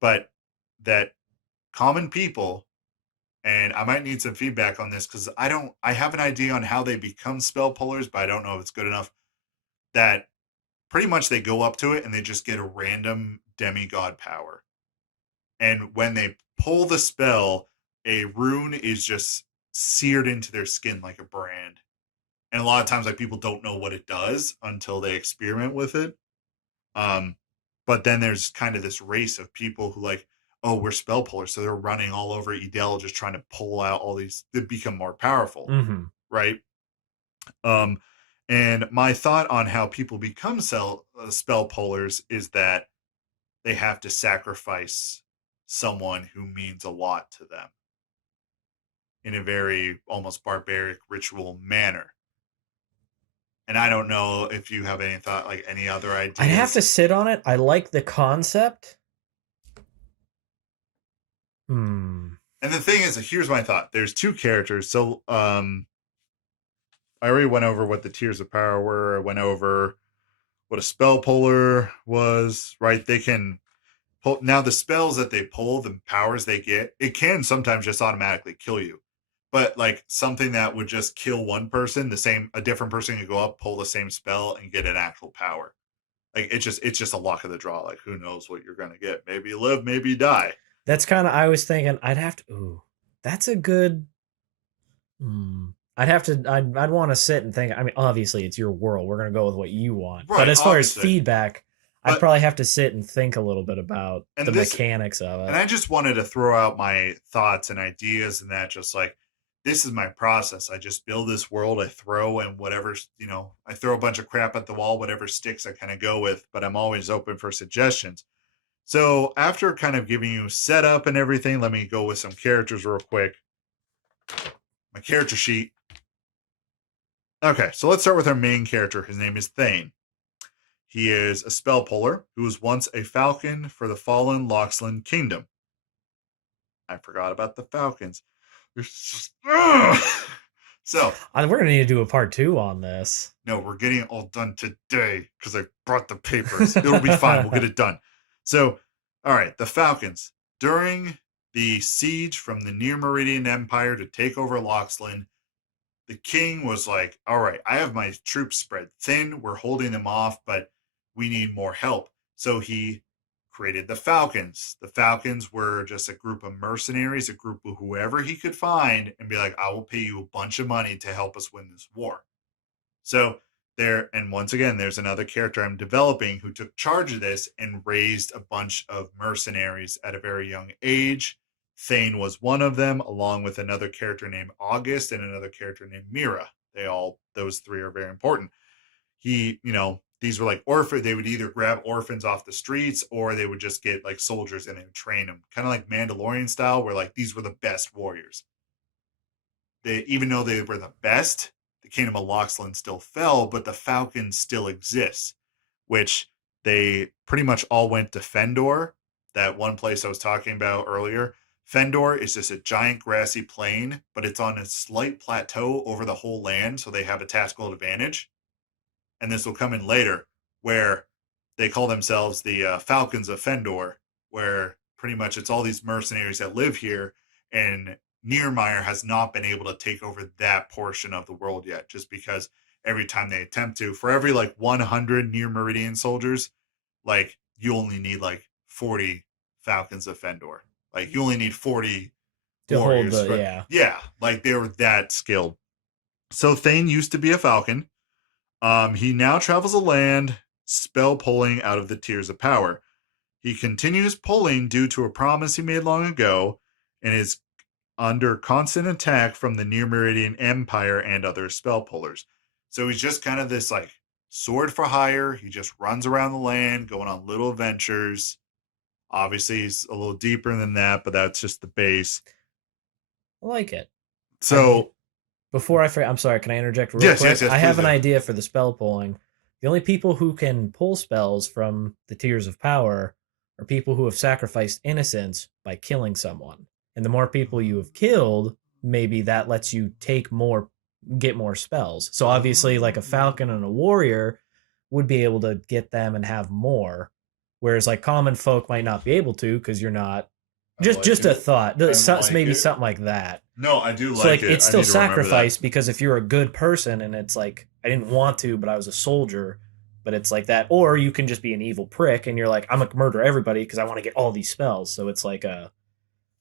but that common people, and I might need some feedback on this, because I have an idea on how they become spell pullers, but I don't know if it's good enough, that pretty much they go up to it and they just get a random demigod power. And when they pull the spell, a rune is just seared into their skin like a brand. And a lot of times, like, people don't know what it does until they experiment with it. But then there's kind of this race of people who, like, oh, we're spell pullers, so they're running all over Idel just trying to pull out all these to become more powerful, right? And my thought on how people become spell pullers is that they have to sacrifice someone who means a lot to them in a very almost barbaric ritual manner. And I don't know if you have any thought, like any other ideas. I'd have to sit on it. I like the concept. And the thing is, here's my thought. There's 2 characters. So I already went over what the Tears of Power were. I went over what a spell puller was, right? They can pull. Now, the spells that they pull, the powers they get, it can sometimes just automatically kill you. but like something that would just kill one person, a different person could go up, pull the same spell, and get an actual power. Like it's just a luck of the draw. Like who knows what you're gonna get? Maybe you live, maybe you die. That's kind of, I was thinking I'd have to. Ooh, that's a good. I'd have to. I'd want to sit and think. I mean, obviously, it's your world. We're gonna go with what you want. Right, But as far as obviously. feedback, I'd But- probably have to sit and think a little bit about And the this- mechanics of And it. I just wanted to throw out my thoughts and ideas and that just like this is my process. I just build this world, I throw and whatever, I throw a bunch of crap at the wall, whatever sticks I kind of go with, but I'm always open for suggestions. So after kind of giving you setup and everything, let me go with some characters real quick. My character sheet. Okay, so let's start with our main character. His name is Thane. He is a spell puller who was once a falcon for the fallen Loxland kingdom. I forgot about the Falcons. So We're gonna need to do a part 2 on this. no, we're getting it all done today because I brought the papers. It'll be fine. We'll get it done. So, all right, the Falcons. During the siege from the Near Meridian Empire to take over Loxland, the king was like, all right, I have my troops spread thin. We're holding them off, but we need more help. So he created the Falcons. The Falcons were just a group of mercenaries, a group of whoever he could find, and be like, I will pay you a bunch of money to help us win this war. So and once again, there's another character I'm developing who took charge of this and raised a bunch of mercenaries at a very young age. Thane was one of them, along with another character named August and another character named Mira. Those three are very important. These were like orphans. They would either grab orphans off the streets or they would just get like soldiers and they would train them. Kind of like Mandalorian style, where like these were the best warriors. Even though they were the best, the Kingdom of Loxland still fell, but the Falcons still exists, which they pretty much all went to Fendor, that one place I was talking about earlier. Fendor is just a giant grassy plain, but it's on a slight plateau over the whole land, so they have a tactical advantage. And this will come in later, where they call themselves the Falcons of Fendor, where pretty much it's all these mercenaries that live here, and Niermeyer has not been able to take over that portion of the world yet, just because every time they attempt to, for every like 100 Near Meridian soldiers, like you only need like 40 Falcons of Fendor. Like you only need 40 To warriors. hold the, Yeah, like they were that skilled. So Thane used to be a Falcon. He now travels the land, spell pulling out of the Tiers of Power. He continues pulling due to a promise he made long ago, and is under constant attack from the Near Meridian Empire and other spell pullers. So he's just kind of this like sword for hire. He just runs around the land, going on little adventures. Obviously, he's a little deeper than that, but that's just the base. I like it. So Before I forget, I'm sorry, can I interject real Yes, quick? yes, yes, I have please an do. idea for the spell pulling. The only people who can pull spells from the Tiers of Power are people who have sacrificed innocence by killing someone. And the more people you have killed, maybe that lets you get more spells. So obviously, like a falcon and a warrior would be able to get them and have more, whereas like common folk might not be able to because you're not. Just a thought. Maybe something like that. No, I do So like it. it's I still need to remember that. sacrifice because if you're a good person and it's like I didn't want to, but I was a soldier, but it's like that, or you can just be an evil prick and you're like I'm gonna murder everybody because I want to get all these spells. So it's like a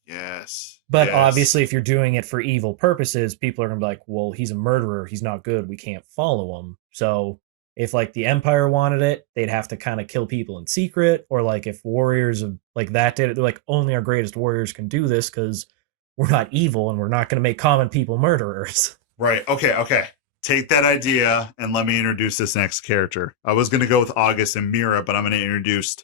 Yes. But yes. obviously, if you're doing it for evil purposes, people are gonna be like, well, he's a murderer, he's not good, we can't follow him. So if like the Empire wanted it, they'd have to kind of kill people in secret, or like if warriors of like that did it, they're like only our greatest warriors can do this because we're not evil and we're not going to make common people murderers. Right. Okay. Take that idea and let me introduce this next character. I was going to go with August and Mira, but I'm going to introduce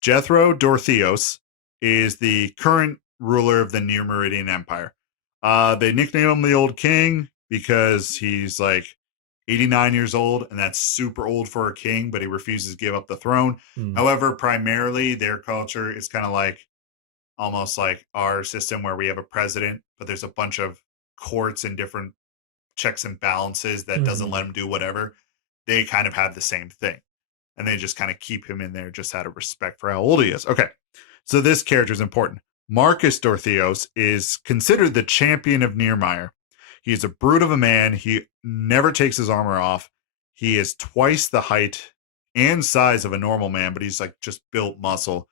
Jethro Dorotheos is the current ruler of the Near Meridian Empire. They nickname him the Old King because he's like 89 years old, and that's super old for a king, but he refuses to give up the throne. However, primarily their culture is kind of like almost like our system where we have a president, but there's a bunch of courts and different checks and balances that doesn't let him do whatever. They kind of have the same thing, and they just kind of keep him in there just out of respect for how old he is. Okay, so this character is important. Marcus Dorotheos is considered the champion of Niermeyer. He is a brute of a man. He never takes his armor off. He is twice the height and size of a normal man, but he's like just built muscle.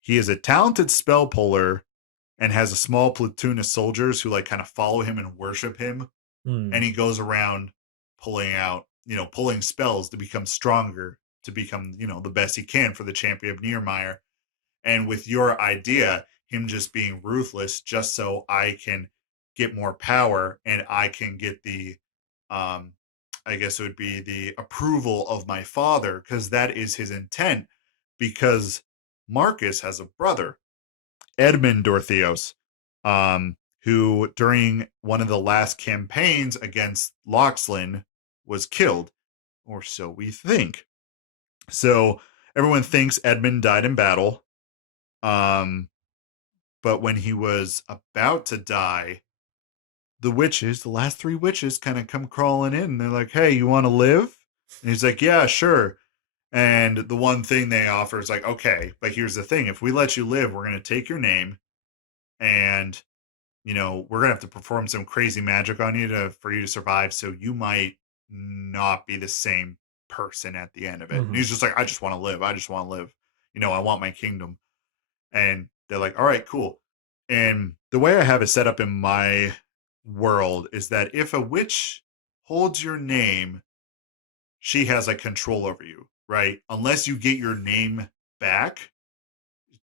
He is a talented spell puller and has a small platoon of soldiers who like kind of follow him and worship him. And he goes around pulling spells to become stronger, to become, the best he can for the champion of Niermeyer. And with your idea, him just being ruthless, just so I can get more power and I can get the, I guess it would be the approval of my father, because that is his intent. Because Marcus has a brother, Edmund Dorotheos, who during one of the last campaigns against Loxlin was killed, or so we think. So everyone thinks Edmund died in battle. But when he was about to die, the last three witches kind of come crawling in. And they're like, hey, you want to live? And he's like, yeah, sure. And the one thing they offer is like, okay, but here's the thing. If we let you live, we're going to take your name and, we're going to have to perform some crazy magic on you for you to survive. So you might not be the same person at the end of it. And he's just like, I just want to live. I just want to live. I want my kingdom. And they're like, all right, cool. And the way I have it set up in my world is that if a witch holds your name, she has like control over you, right? Unless you get your name back,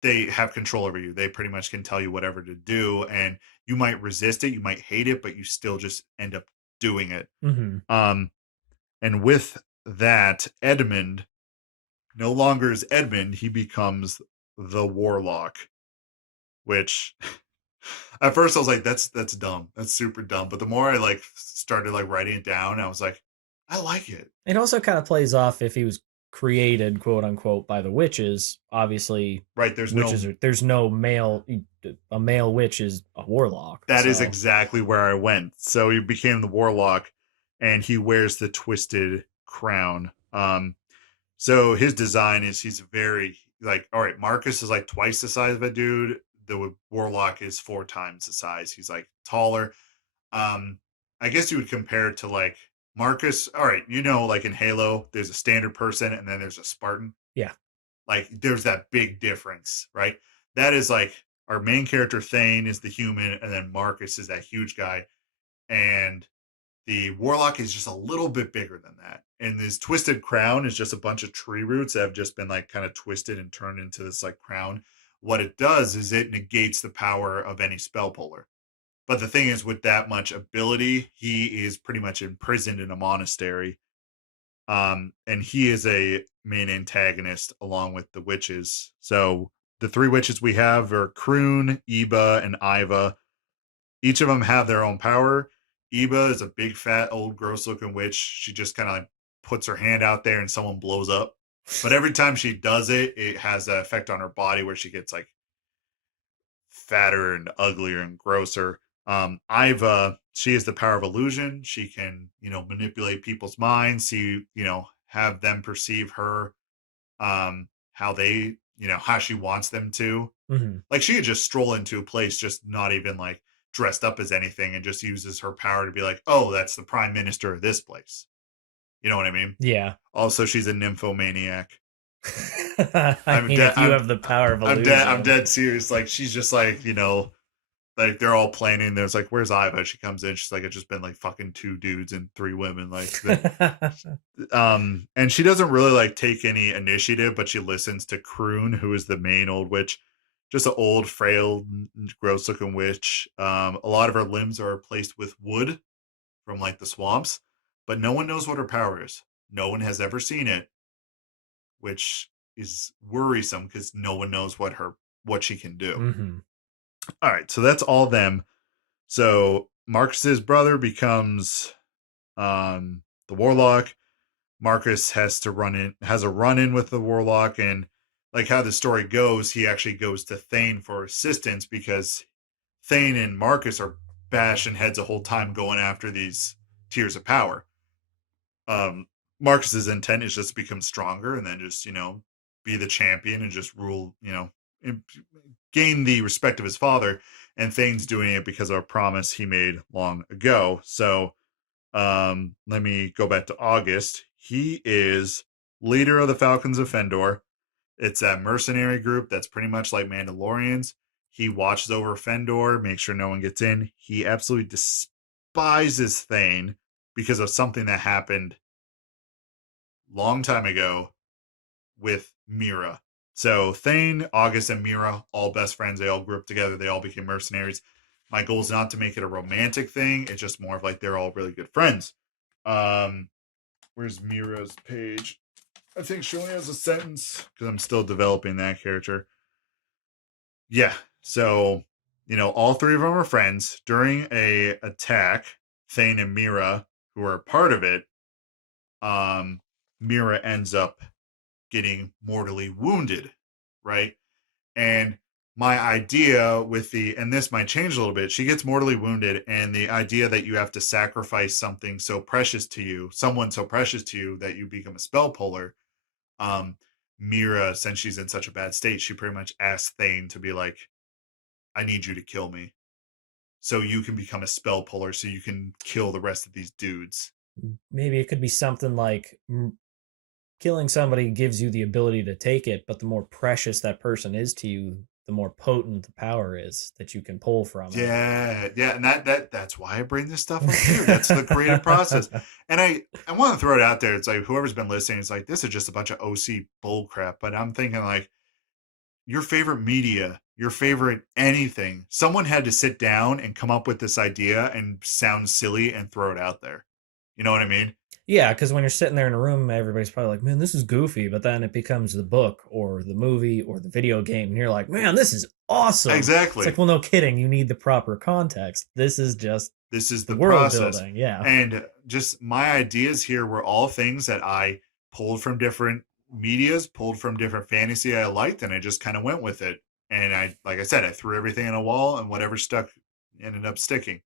they have control over you. They pretty much can tell you whatever to do, and you might resist it, you might hate it, but you still just end up doing it. And with that, Edmund no longer is Edmund, he becomes the Warlock, which at first I was like, that's dumb. That's super dumb. But the more I like started like writing it down, I was like, I like it. It also kind of plays off if he was created, quote unquote, by the witches. Obviously, right? There's no male. A male witch is a warlock. That is exactly where I went. So he became the Warlock, and he wears the twisted crown. So his design is he's very like, all right, Marcus is like twice the size of a dude. The Warlock is 4 times the size. He's like taller. I guess you would compare it to like Marcus. All right, like in Halo, there's a standard person and then there's a Spartan. Yeah. Like there's that big difference, right? That is like our main character Thane is the human, and then Marcus is that huge guy. And the Warlock is just a little bit bigger than that. And this twisted crown is just a bunch of tree roots that have just been like kind of twisted and turned into this like crown. What it does is it negates the power of any spell puller. But the thing is, with that much ability, he is pretty much imprisoned in a monastery. And he is a main antagonist along with the witches. So the 3 witches we have are Kroon, Eba, and Iva. Each of them have their own power. Eba is a big, fat, old, gross-looking witch. She just kind of like puts her hand out there and someone blows up. But every time she does it, it has an effect on her body where she gets like fatter and uglier and grosser. Iva, she has the power of illusion. She can, manipulate people's minds, see, have them perceive her, how they, how she wants them to. Like she could just stroll into a place, just not even like dressed up as anything, and just uses her power to be like, oh, that's the prime minister of this place. You know what I mean? Yeah. Also, she's a nymphomaniac. I mean, if you have the power of illusion. I'm dead serious. Like, she's just like, like they're all planning. There's like, where's Iva? She comes in. She's like, it's just been like fucking 2 dudes and 3 women. Like, and she doesn't really like take any initiative, but she listens to Kroon, who is the main old witch. Just an old, frail, gross-looking witch. A lot of her limbs are replaced with wood from like the swamps, but no one knows what her power is. No one has ever seen it, which is worrisome because no one knows what she can do. All right, so that's all them. So Marcus's brother becomes the Warlock. Marcus has a run-in with the Warlock, and like how the story goes, he actually goes to Thane for assistance because Thane and Marcus are bashing heads the whole time going after these tiers of power. Marcus's intent is just to become stronger and then just, be the champion and just rule, gain the respect of his father, and Thane's doing it because of a promise he made long ago. So let me go back to August. He is leader of the Falcons of Fendor. It's that mercenary group that's pretty much like Mandalorians. He watches over Fendor, makes sure no one gets in. He absolutely despises Thane because of something that happened long time ago with Mira. So Thane, August, and Mira, all best friends. They all grew up together. They all became mercenaries. My goal is not to make it a romantic thing. It's just more of like they're all really good friends. Where's Mira's page? I think she only has a sentence because I'm still developing that character. Yeah. So, all three of them are friends. During a attack, Thane and Mira, who are part of it, Mira ends up getting mortally wounded, right? And my idea with and this might change a little bit, she gets mortally wounded, and the idea that you have to sacrifice something so precious to you, someone so precious to you that you become a spell puller. Mira, since she's in such a bad state, she pretty much asks Thane to be like, I need you to kill me so you can become a spell puller so you can kill the rest of these dudes. Maybe it could be something like killing somebody gives you the ability to take it, but the more precious that person is to you, the more potent the power is that you can pull from it. Yeah, and that's why I bring this stuff up here. That's the creative process. And I want to throw it out there. It's like whoever's been listening, it's like this is just a bunch of OC bullcrap. But I'm thinking like your favorite media, your favorite anything, someone had to sit down and come up with this idea and sound silly and throw it out there. You know what I mean? Yeah, because when you're sitting there in a room, everybody's probably like, man, this is goofy. But then it becomes the book or the movie or the video game. And you're like, man, this is awesome. Exactly. It's like, well, no kidding. You need the proper context. This is the world process. building. Yeah. And just my ideas here were all things that I pulled from different medias, pulled from different fantasy I liked, and I just kind of went with it. And like I said, I threw everything in a wall, and whatever stuck ended up sticking.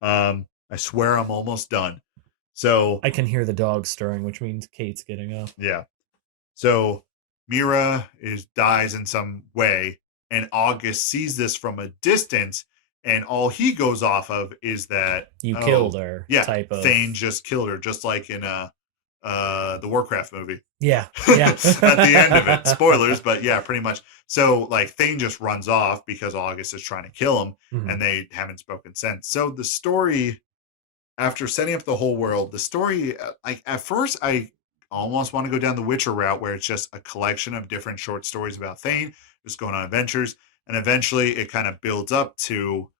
I swear I'm almost done. So I can hear the dog stirring, which means Kate's getting up. yeah. So Mira dies in some way, and August sees this from a distance, and all he goes off of is that you killed her. Yeah, type of Thane just killed her, just like in the Warcraft movie. Yeah. At the end of it, spoilers, but yeah, pretty much. So like Thane just runs off because August is trying to kill him, and they haven't spoken since. So the story, after setting up the whole world, the story, like at first I almost want to go down the Witcher route where it's just a collection of different short stories about Thane just going on adventures, and eventually it kind of builds up to,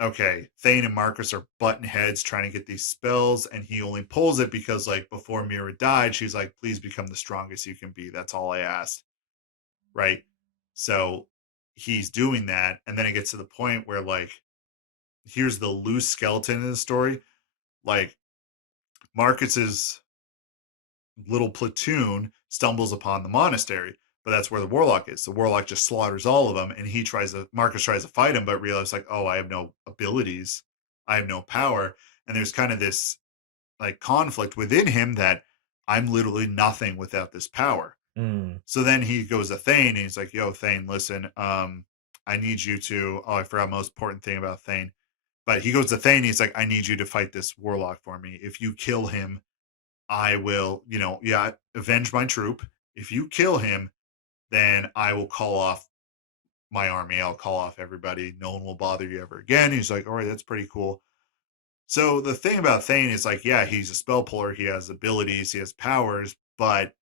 okay, Thane and Marcus are button heads trying to get these spells, and he only pulls it because like before Mira died, she's like, please become the strongest you can be, that's all I asked, right? So he's doing that, and then it gets to the point where like here's the loose skeleton in the story. Like Marcus's little platoon stumbles upon the monastery, but that's where the warlock is. The warlock just slaughters all of them, and Marcus tries to fight him, but realizes like, oh, I have no abilities, I have no power, and there's kind of this like conflict within him that I'm literally nothing without this power. So then he goes to Thane, and he's like, yo, Thane, listen, I need you to, I forgot the most important thing about Thane. But he goes to Thane, he's like, I need you to fight this warlock for me. If you kill him, I will, avenge my troop. If you kill him, then I will call off my army. I'll call off everybody. No one will bother you ever again. He's like, all right, that's pretty cool. So the thing about Thane is like, yeah, he's a spell puller. He has abilities. He has powers. But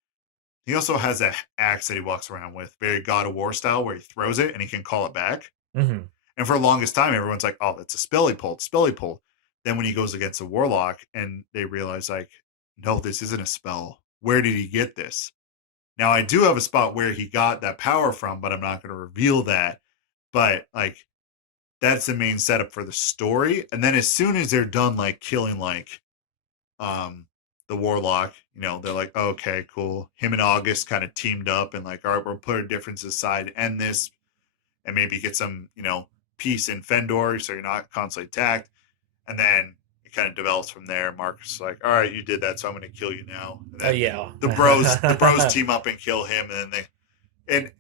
he also has an axe that he walks around with, very God of War style, where he throws it and he can call it back. And for the longest time, everyone's like, oh, that's a spell he pulled, spell he pulled. Then when he goes against a warlock and they realize like, no, this isn't a spell. Where did he get this? Now, I do have a spot where he got that power from, but I'm not going to reveal that. But like, that's the main setup for the story. And then as soon as they're done, like killing like the warlock, they're like, oh, okay, cool. Him and August kind of teamed up and like, all right, we'll put our differences aside, end this, and maybe get some, peace in Fendor so you're not constantly attacked. And then it kind of develops from there. Marcus is like, all right, you did that, so I'm going to kill you now. And then yeah. the bros team up and kill him, and then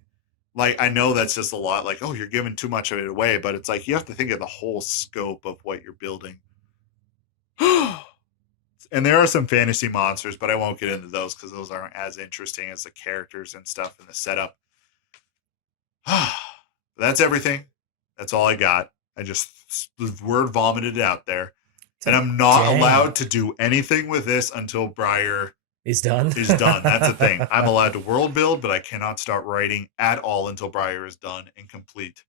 like, I know that's just a lot. Like, oh, you're giving too much of it away, but it's like you have to think of the whole scope of what you're building. And there are some fantasy monsters, but I won't get into those because those aren't as interesting as the characters and stuff and the setup. That's everything. That's all I got. I just word vomited it out there. And I'm not allowed to do anything with this until Briar is done. That's the thing. I'm allowed to world build, but I cannot start writing at all until Briar is done and complete.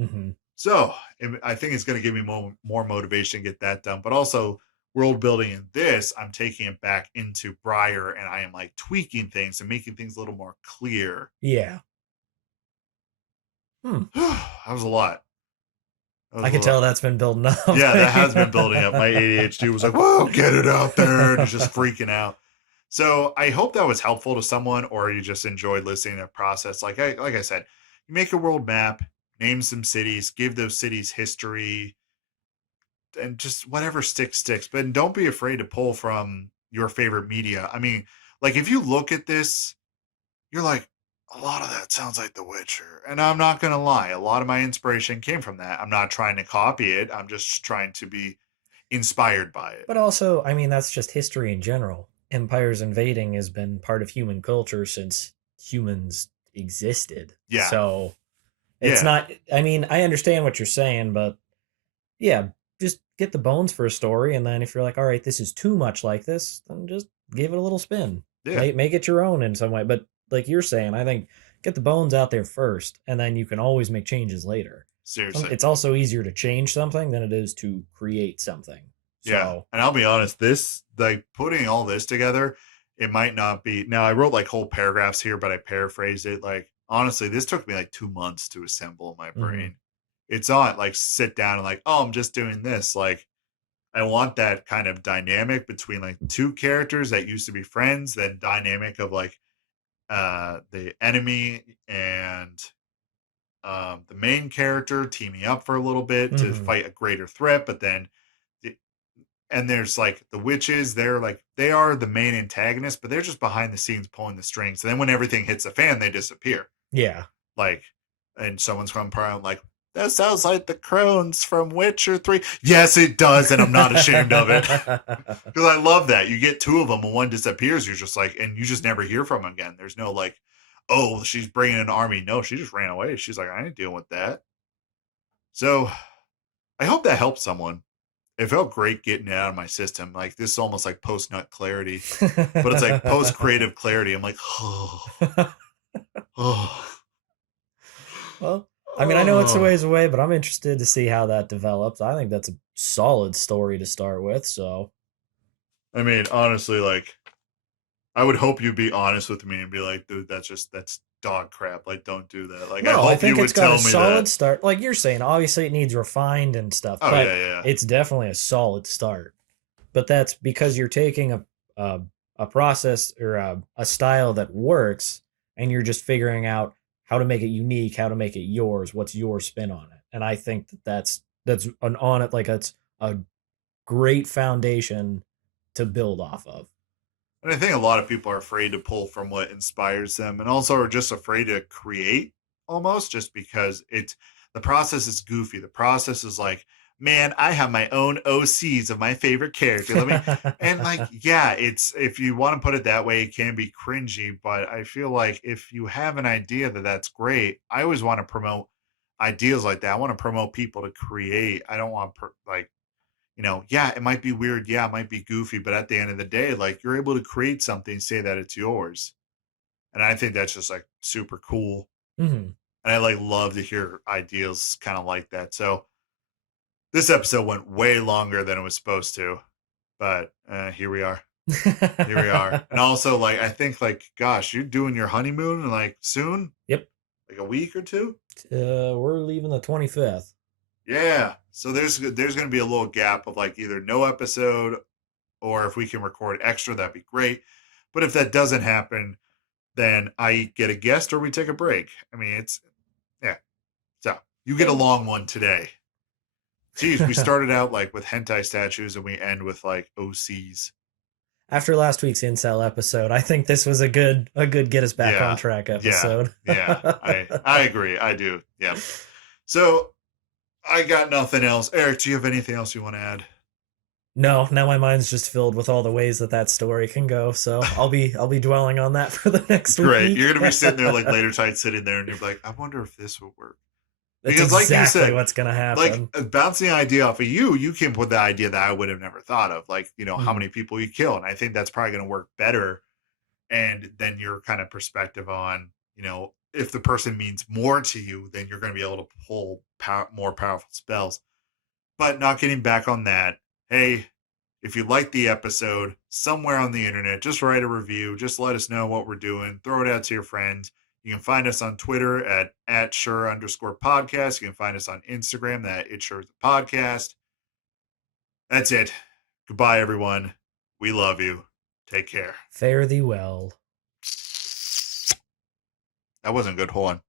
Mm-hmm. So I think it's going to give me more motivation to get that done. But also world building in this, I'm taking it back into Briar and I am like tweaking things and making things a little more clear. Yeah. That was a lot. I can tell that's been building up. Yeah, that has been building up. My ADHD was like, whoa, get it out there. And it's just freaking out. So I hope that was helpful to someone, or you just enjoyed listening to the process. Like I said, you make a world map, name some cities, give those cities history, and just whatever sticks. But don't be afraid to pull from your favorite media. I mean, like if you look at this, you're like, a lot of that sounds like The Witcher. And I'm not going to lie. A lot of my inspiration came from that. I'm not trying to copy it. I'm just trying to be inspired by it. But also, I mean, that's just history in general. Empires invading has been part of human culture since humans existed. Yeah. So it's not, I mean, I understand what you're saying, but yeah, just get the bones for a story. And then if you're like, all right, this is too much like this, then just give it a little spin. Yeah. Make it your own in some way. But like you're saying, I think get the bones out there first, and then you can always make changes later. Seriously. It's also easier to change something than it is to create something. So, yeah. And I'll be honest, this, like putting all this together, it might not be. Now, I wrote like whole paragraphs here, but I paraphrased it. Like, honestly, this took me like 2 months to assemble in my brain. Mm-hmm. It's not like sit down and like, oh, I'm just doing this. Like, I want that kind of dynamic between like two characters that used to be friends, then dynamic of like the enemy and the main character teaming up for a little bit to fight a greater threat, but then and there's like the witches, they're like they are the main antagonist, but they're just behind the scenes pulling the strings. And then when everything hits the fan, they disappear. Yeah. Like, and someone's from probably like, that sounds like the crones from Witcher 3. Yes, it does, and I'm not ashamed of it. Because I love that. You get two of them, and one disappears, you're just like, and you just never hear from them again. There's no like, oh, she's bringing an army. No, she just ran away. She's like, I ain't dealing with that. So I hope that helps someone. It felt great getting it out of my system. Like, this is almost like post-nut clarity. But it's like post-creative clarity. I'm like, oh. Well, I mean, I know it's a ways away, but I'm interested to see how that develops. I think that's a solid story to start with, so. I mean, honestly, like, I would hope you'd be honest with me and be like, dude, that's dog crap. Like, don't do that. Like, no, I hope think you would tell me that. It's got a solid start. Like you're saying, obviously it needs refined and stuff, but it's definitely a solid start. But that's because you're taking a process or a style that works, and you're just figuring out how to make it unique, how to make it yours, what's your spin on it. And I think that's it's a great foundation to build off of. And I think a lot of people are afraid to pull from what inspires them, and also are just afraid to create almost, just because the process is goofy. The process is like, man, I have my own OCs of my favorite character. And like, yeah, it's, if you want to put it that way, it can be cringy, but I feel like if you have an idea that's great, I always want to promote ideas like that. I want to promote people to create. I don't want yeah, it might be weird. Yeah, it might be goofy, but at the end of the day, like, you're able to create something, say that it's yours. And I think that's just like super cool. Mm-hmm. And I like love to hear ideas kind of like that. So this episode went way longer than it was supposed to, but here we are. Here we are. And also, like, I think, like, gosh, you're doing your honeymoon like soon? Yep. Like a week or two? We're leaving the 25th. Yeah. So there's going to be a little gap of like either no episode, or if we can record extra, that'd be great. But if that doesn't happen, then I get a guest or we take a break. I mean, yeah. So you get a long one today. Geez, we started out like with hentai statues and we end with like OCs. after last week's incel episode, I think this was a good get us back on track episode. Yeah. I agree. I do. Yeah. So I got nothing else. Eric, do you have anything else you want to add? No, now my mind's just filled with all the ways that story can go. So I'll be dwelling on that for the next Great. week. You're gonna be sitting there like later tonight, sitting there, and you're like, I wonder if this will work. That's Because, exactly like you said, what's gonna happen. Like bouncing the idea off of you came up with the idea that I would have never thought of. Like, you know, how many people you kill, and I think that's probably gonna work better. And then your kind of perspective on, you know, if the person means more to you, then you're going to be able to pull more powerful spells. But not getting back on that, hey, if you like the episode, somewhere on the internet, just write a review. Just let us know what we're doing. Throw it out to your friends. You can find us on Twitter at @sure_podcast. You can find us on Instagram at @itsure_podcast. That's it. Goodbye, everyone. We love you. Take care. Fare thee well. That wasn't good. Hold on.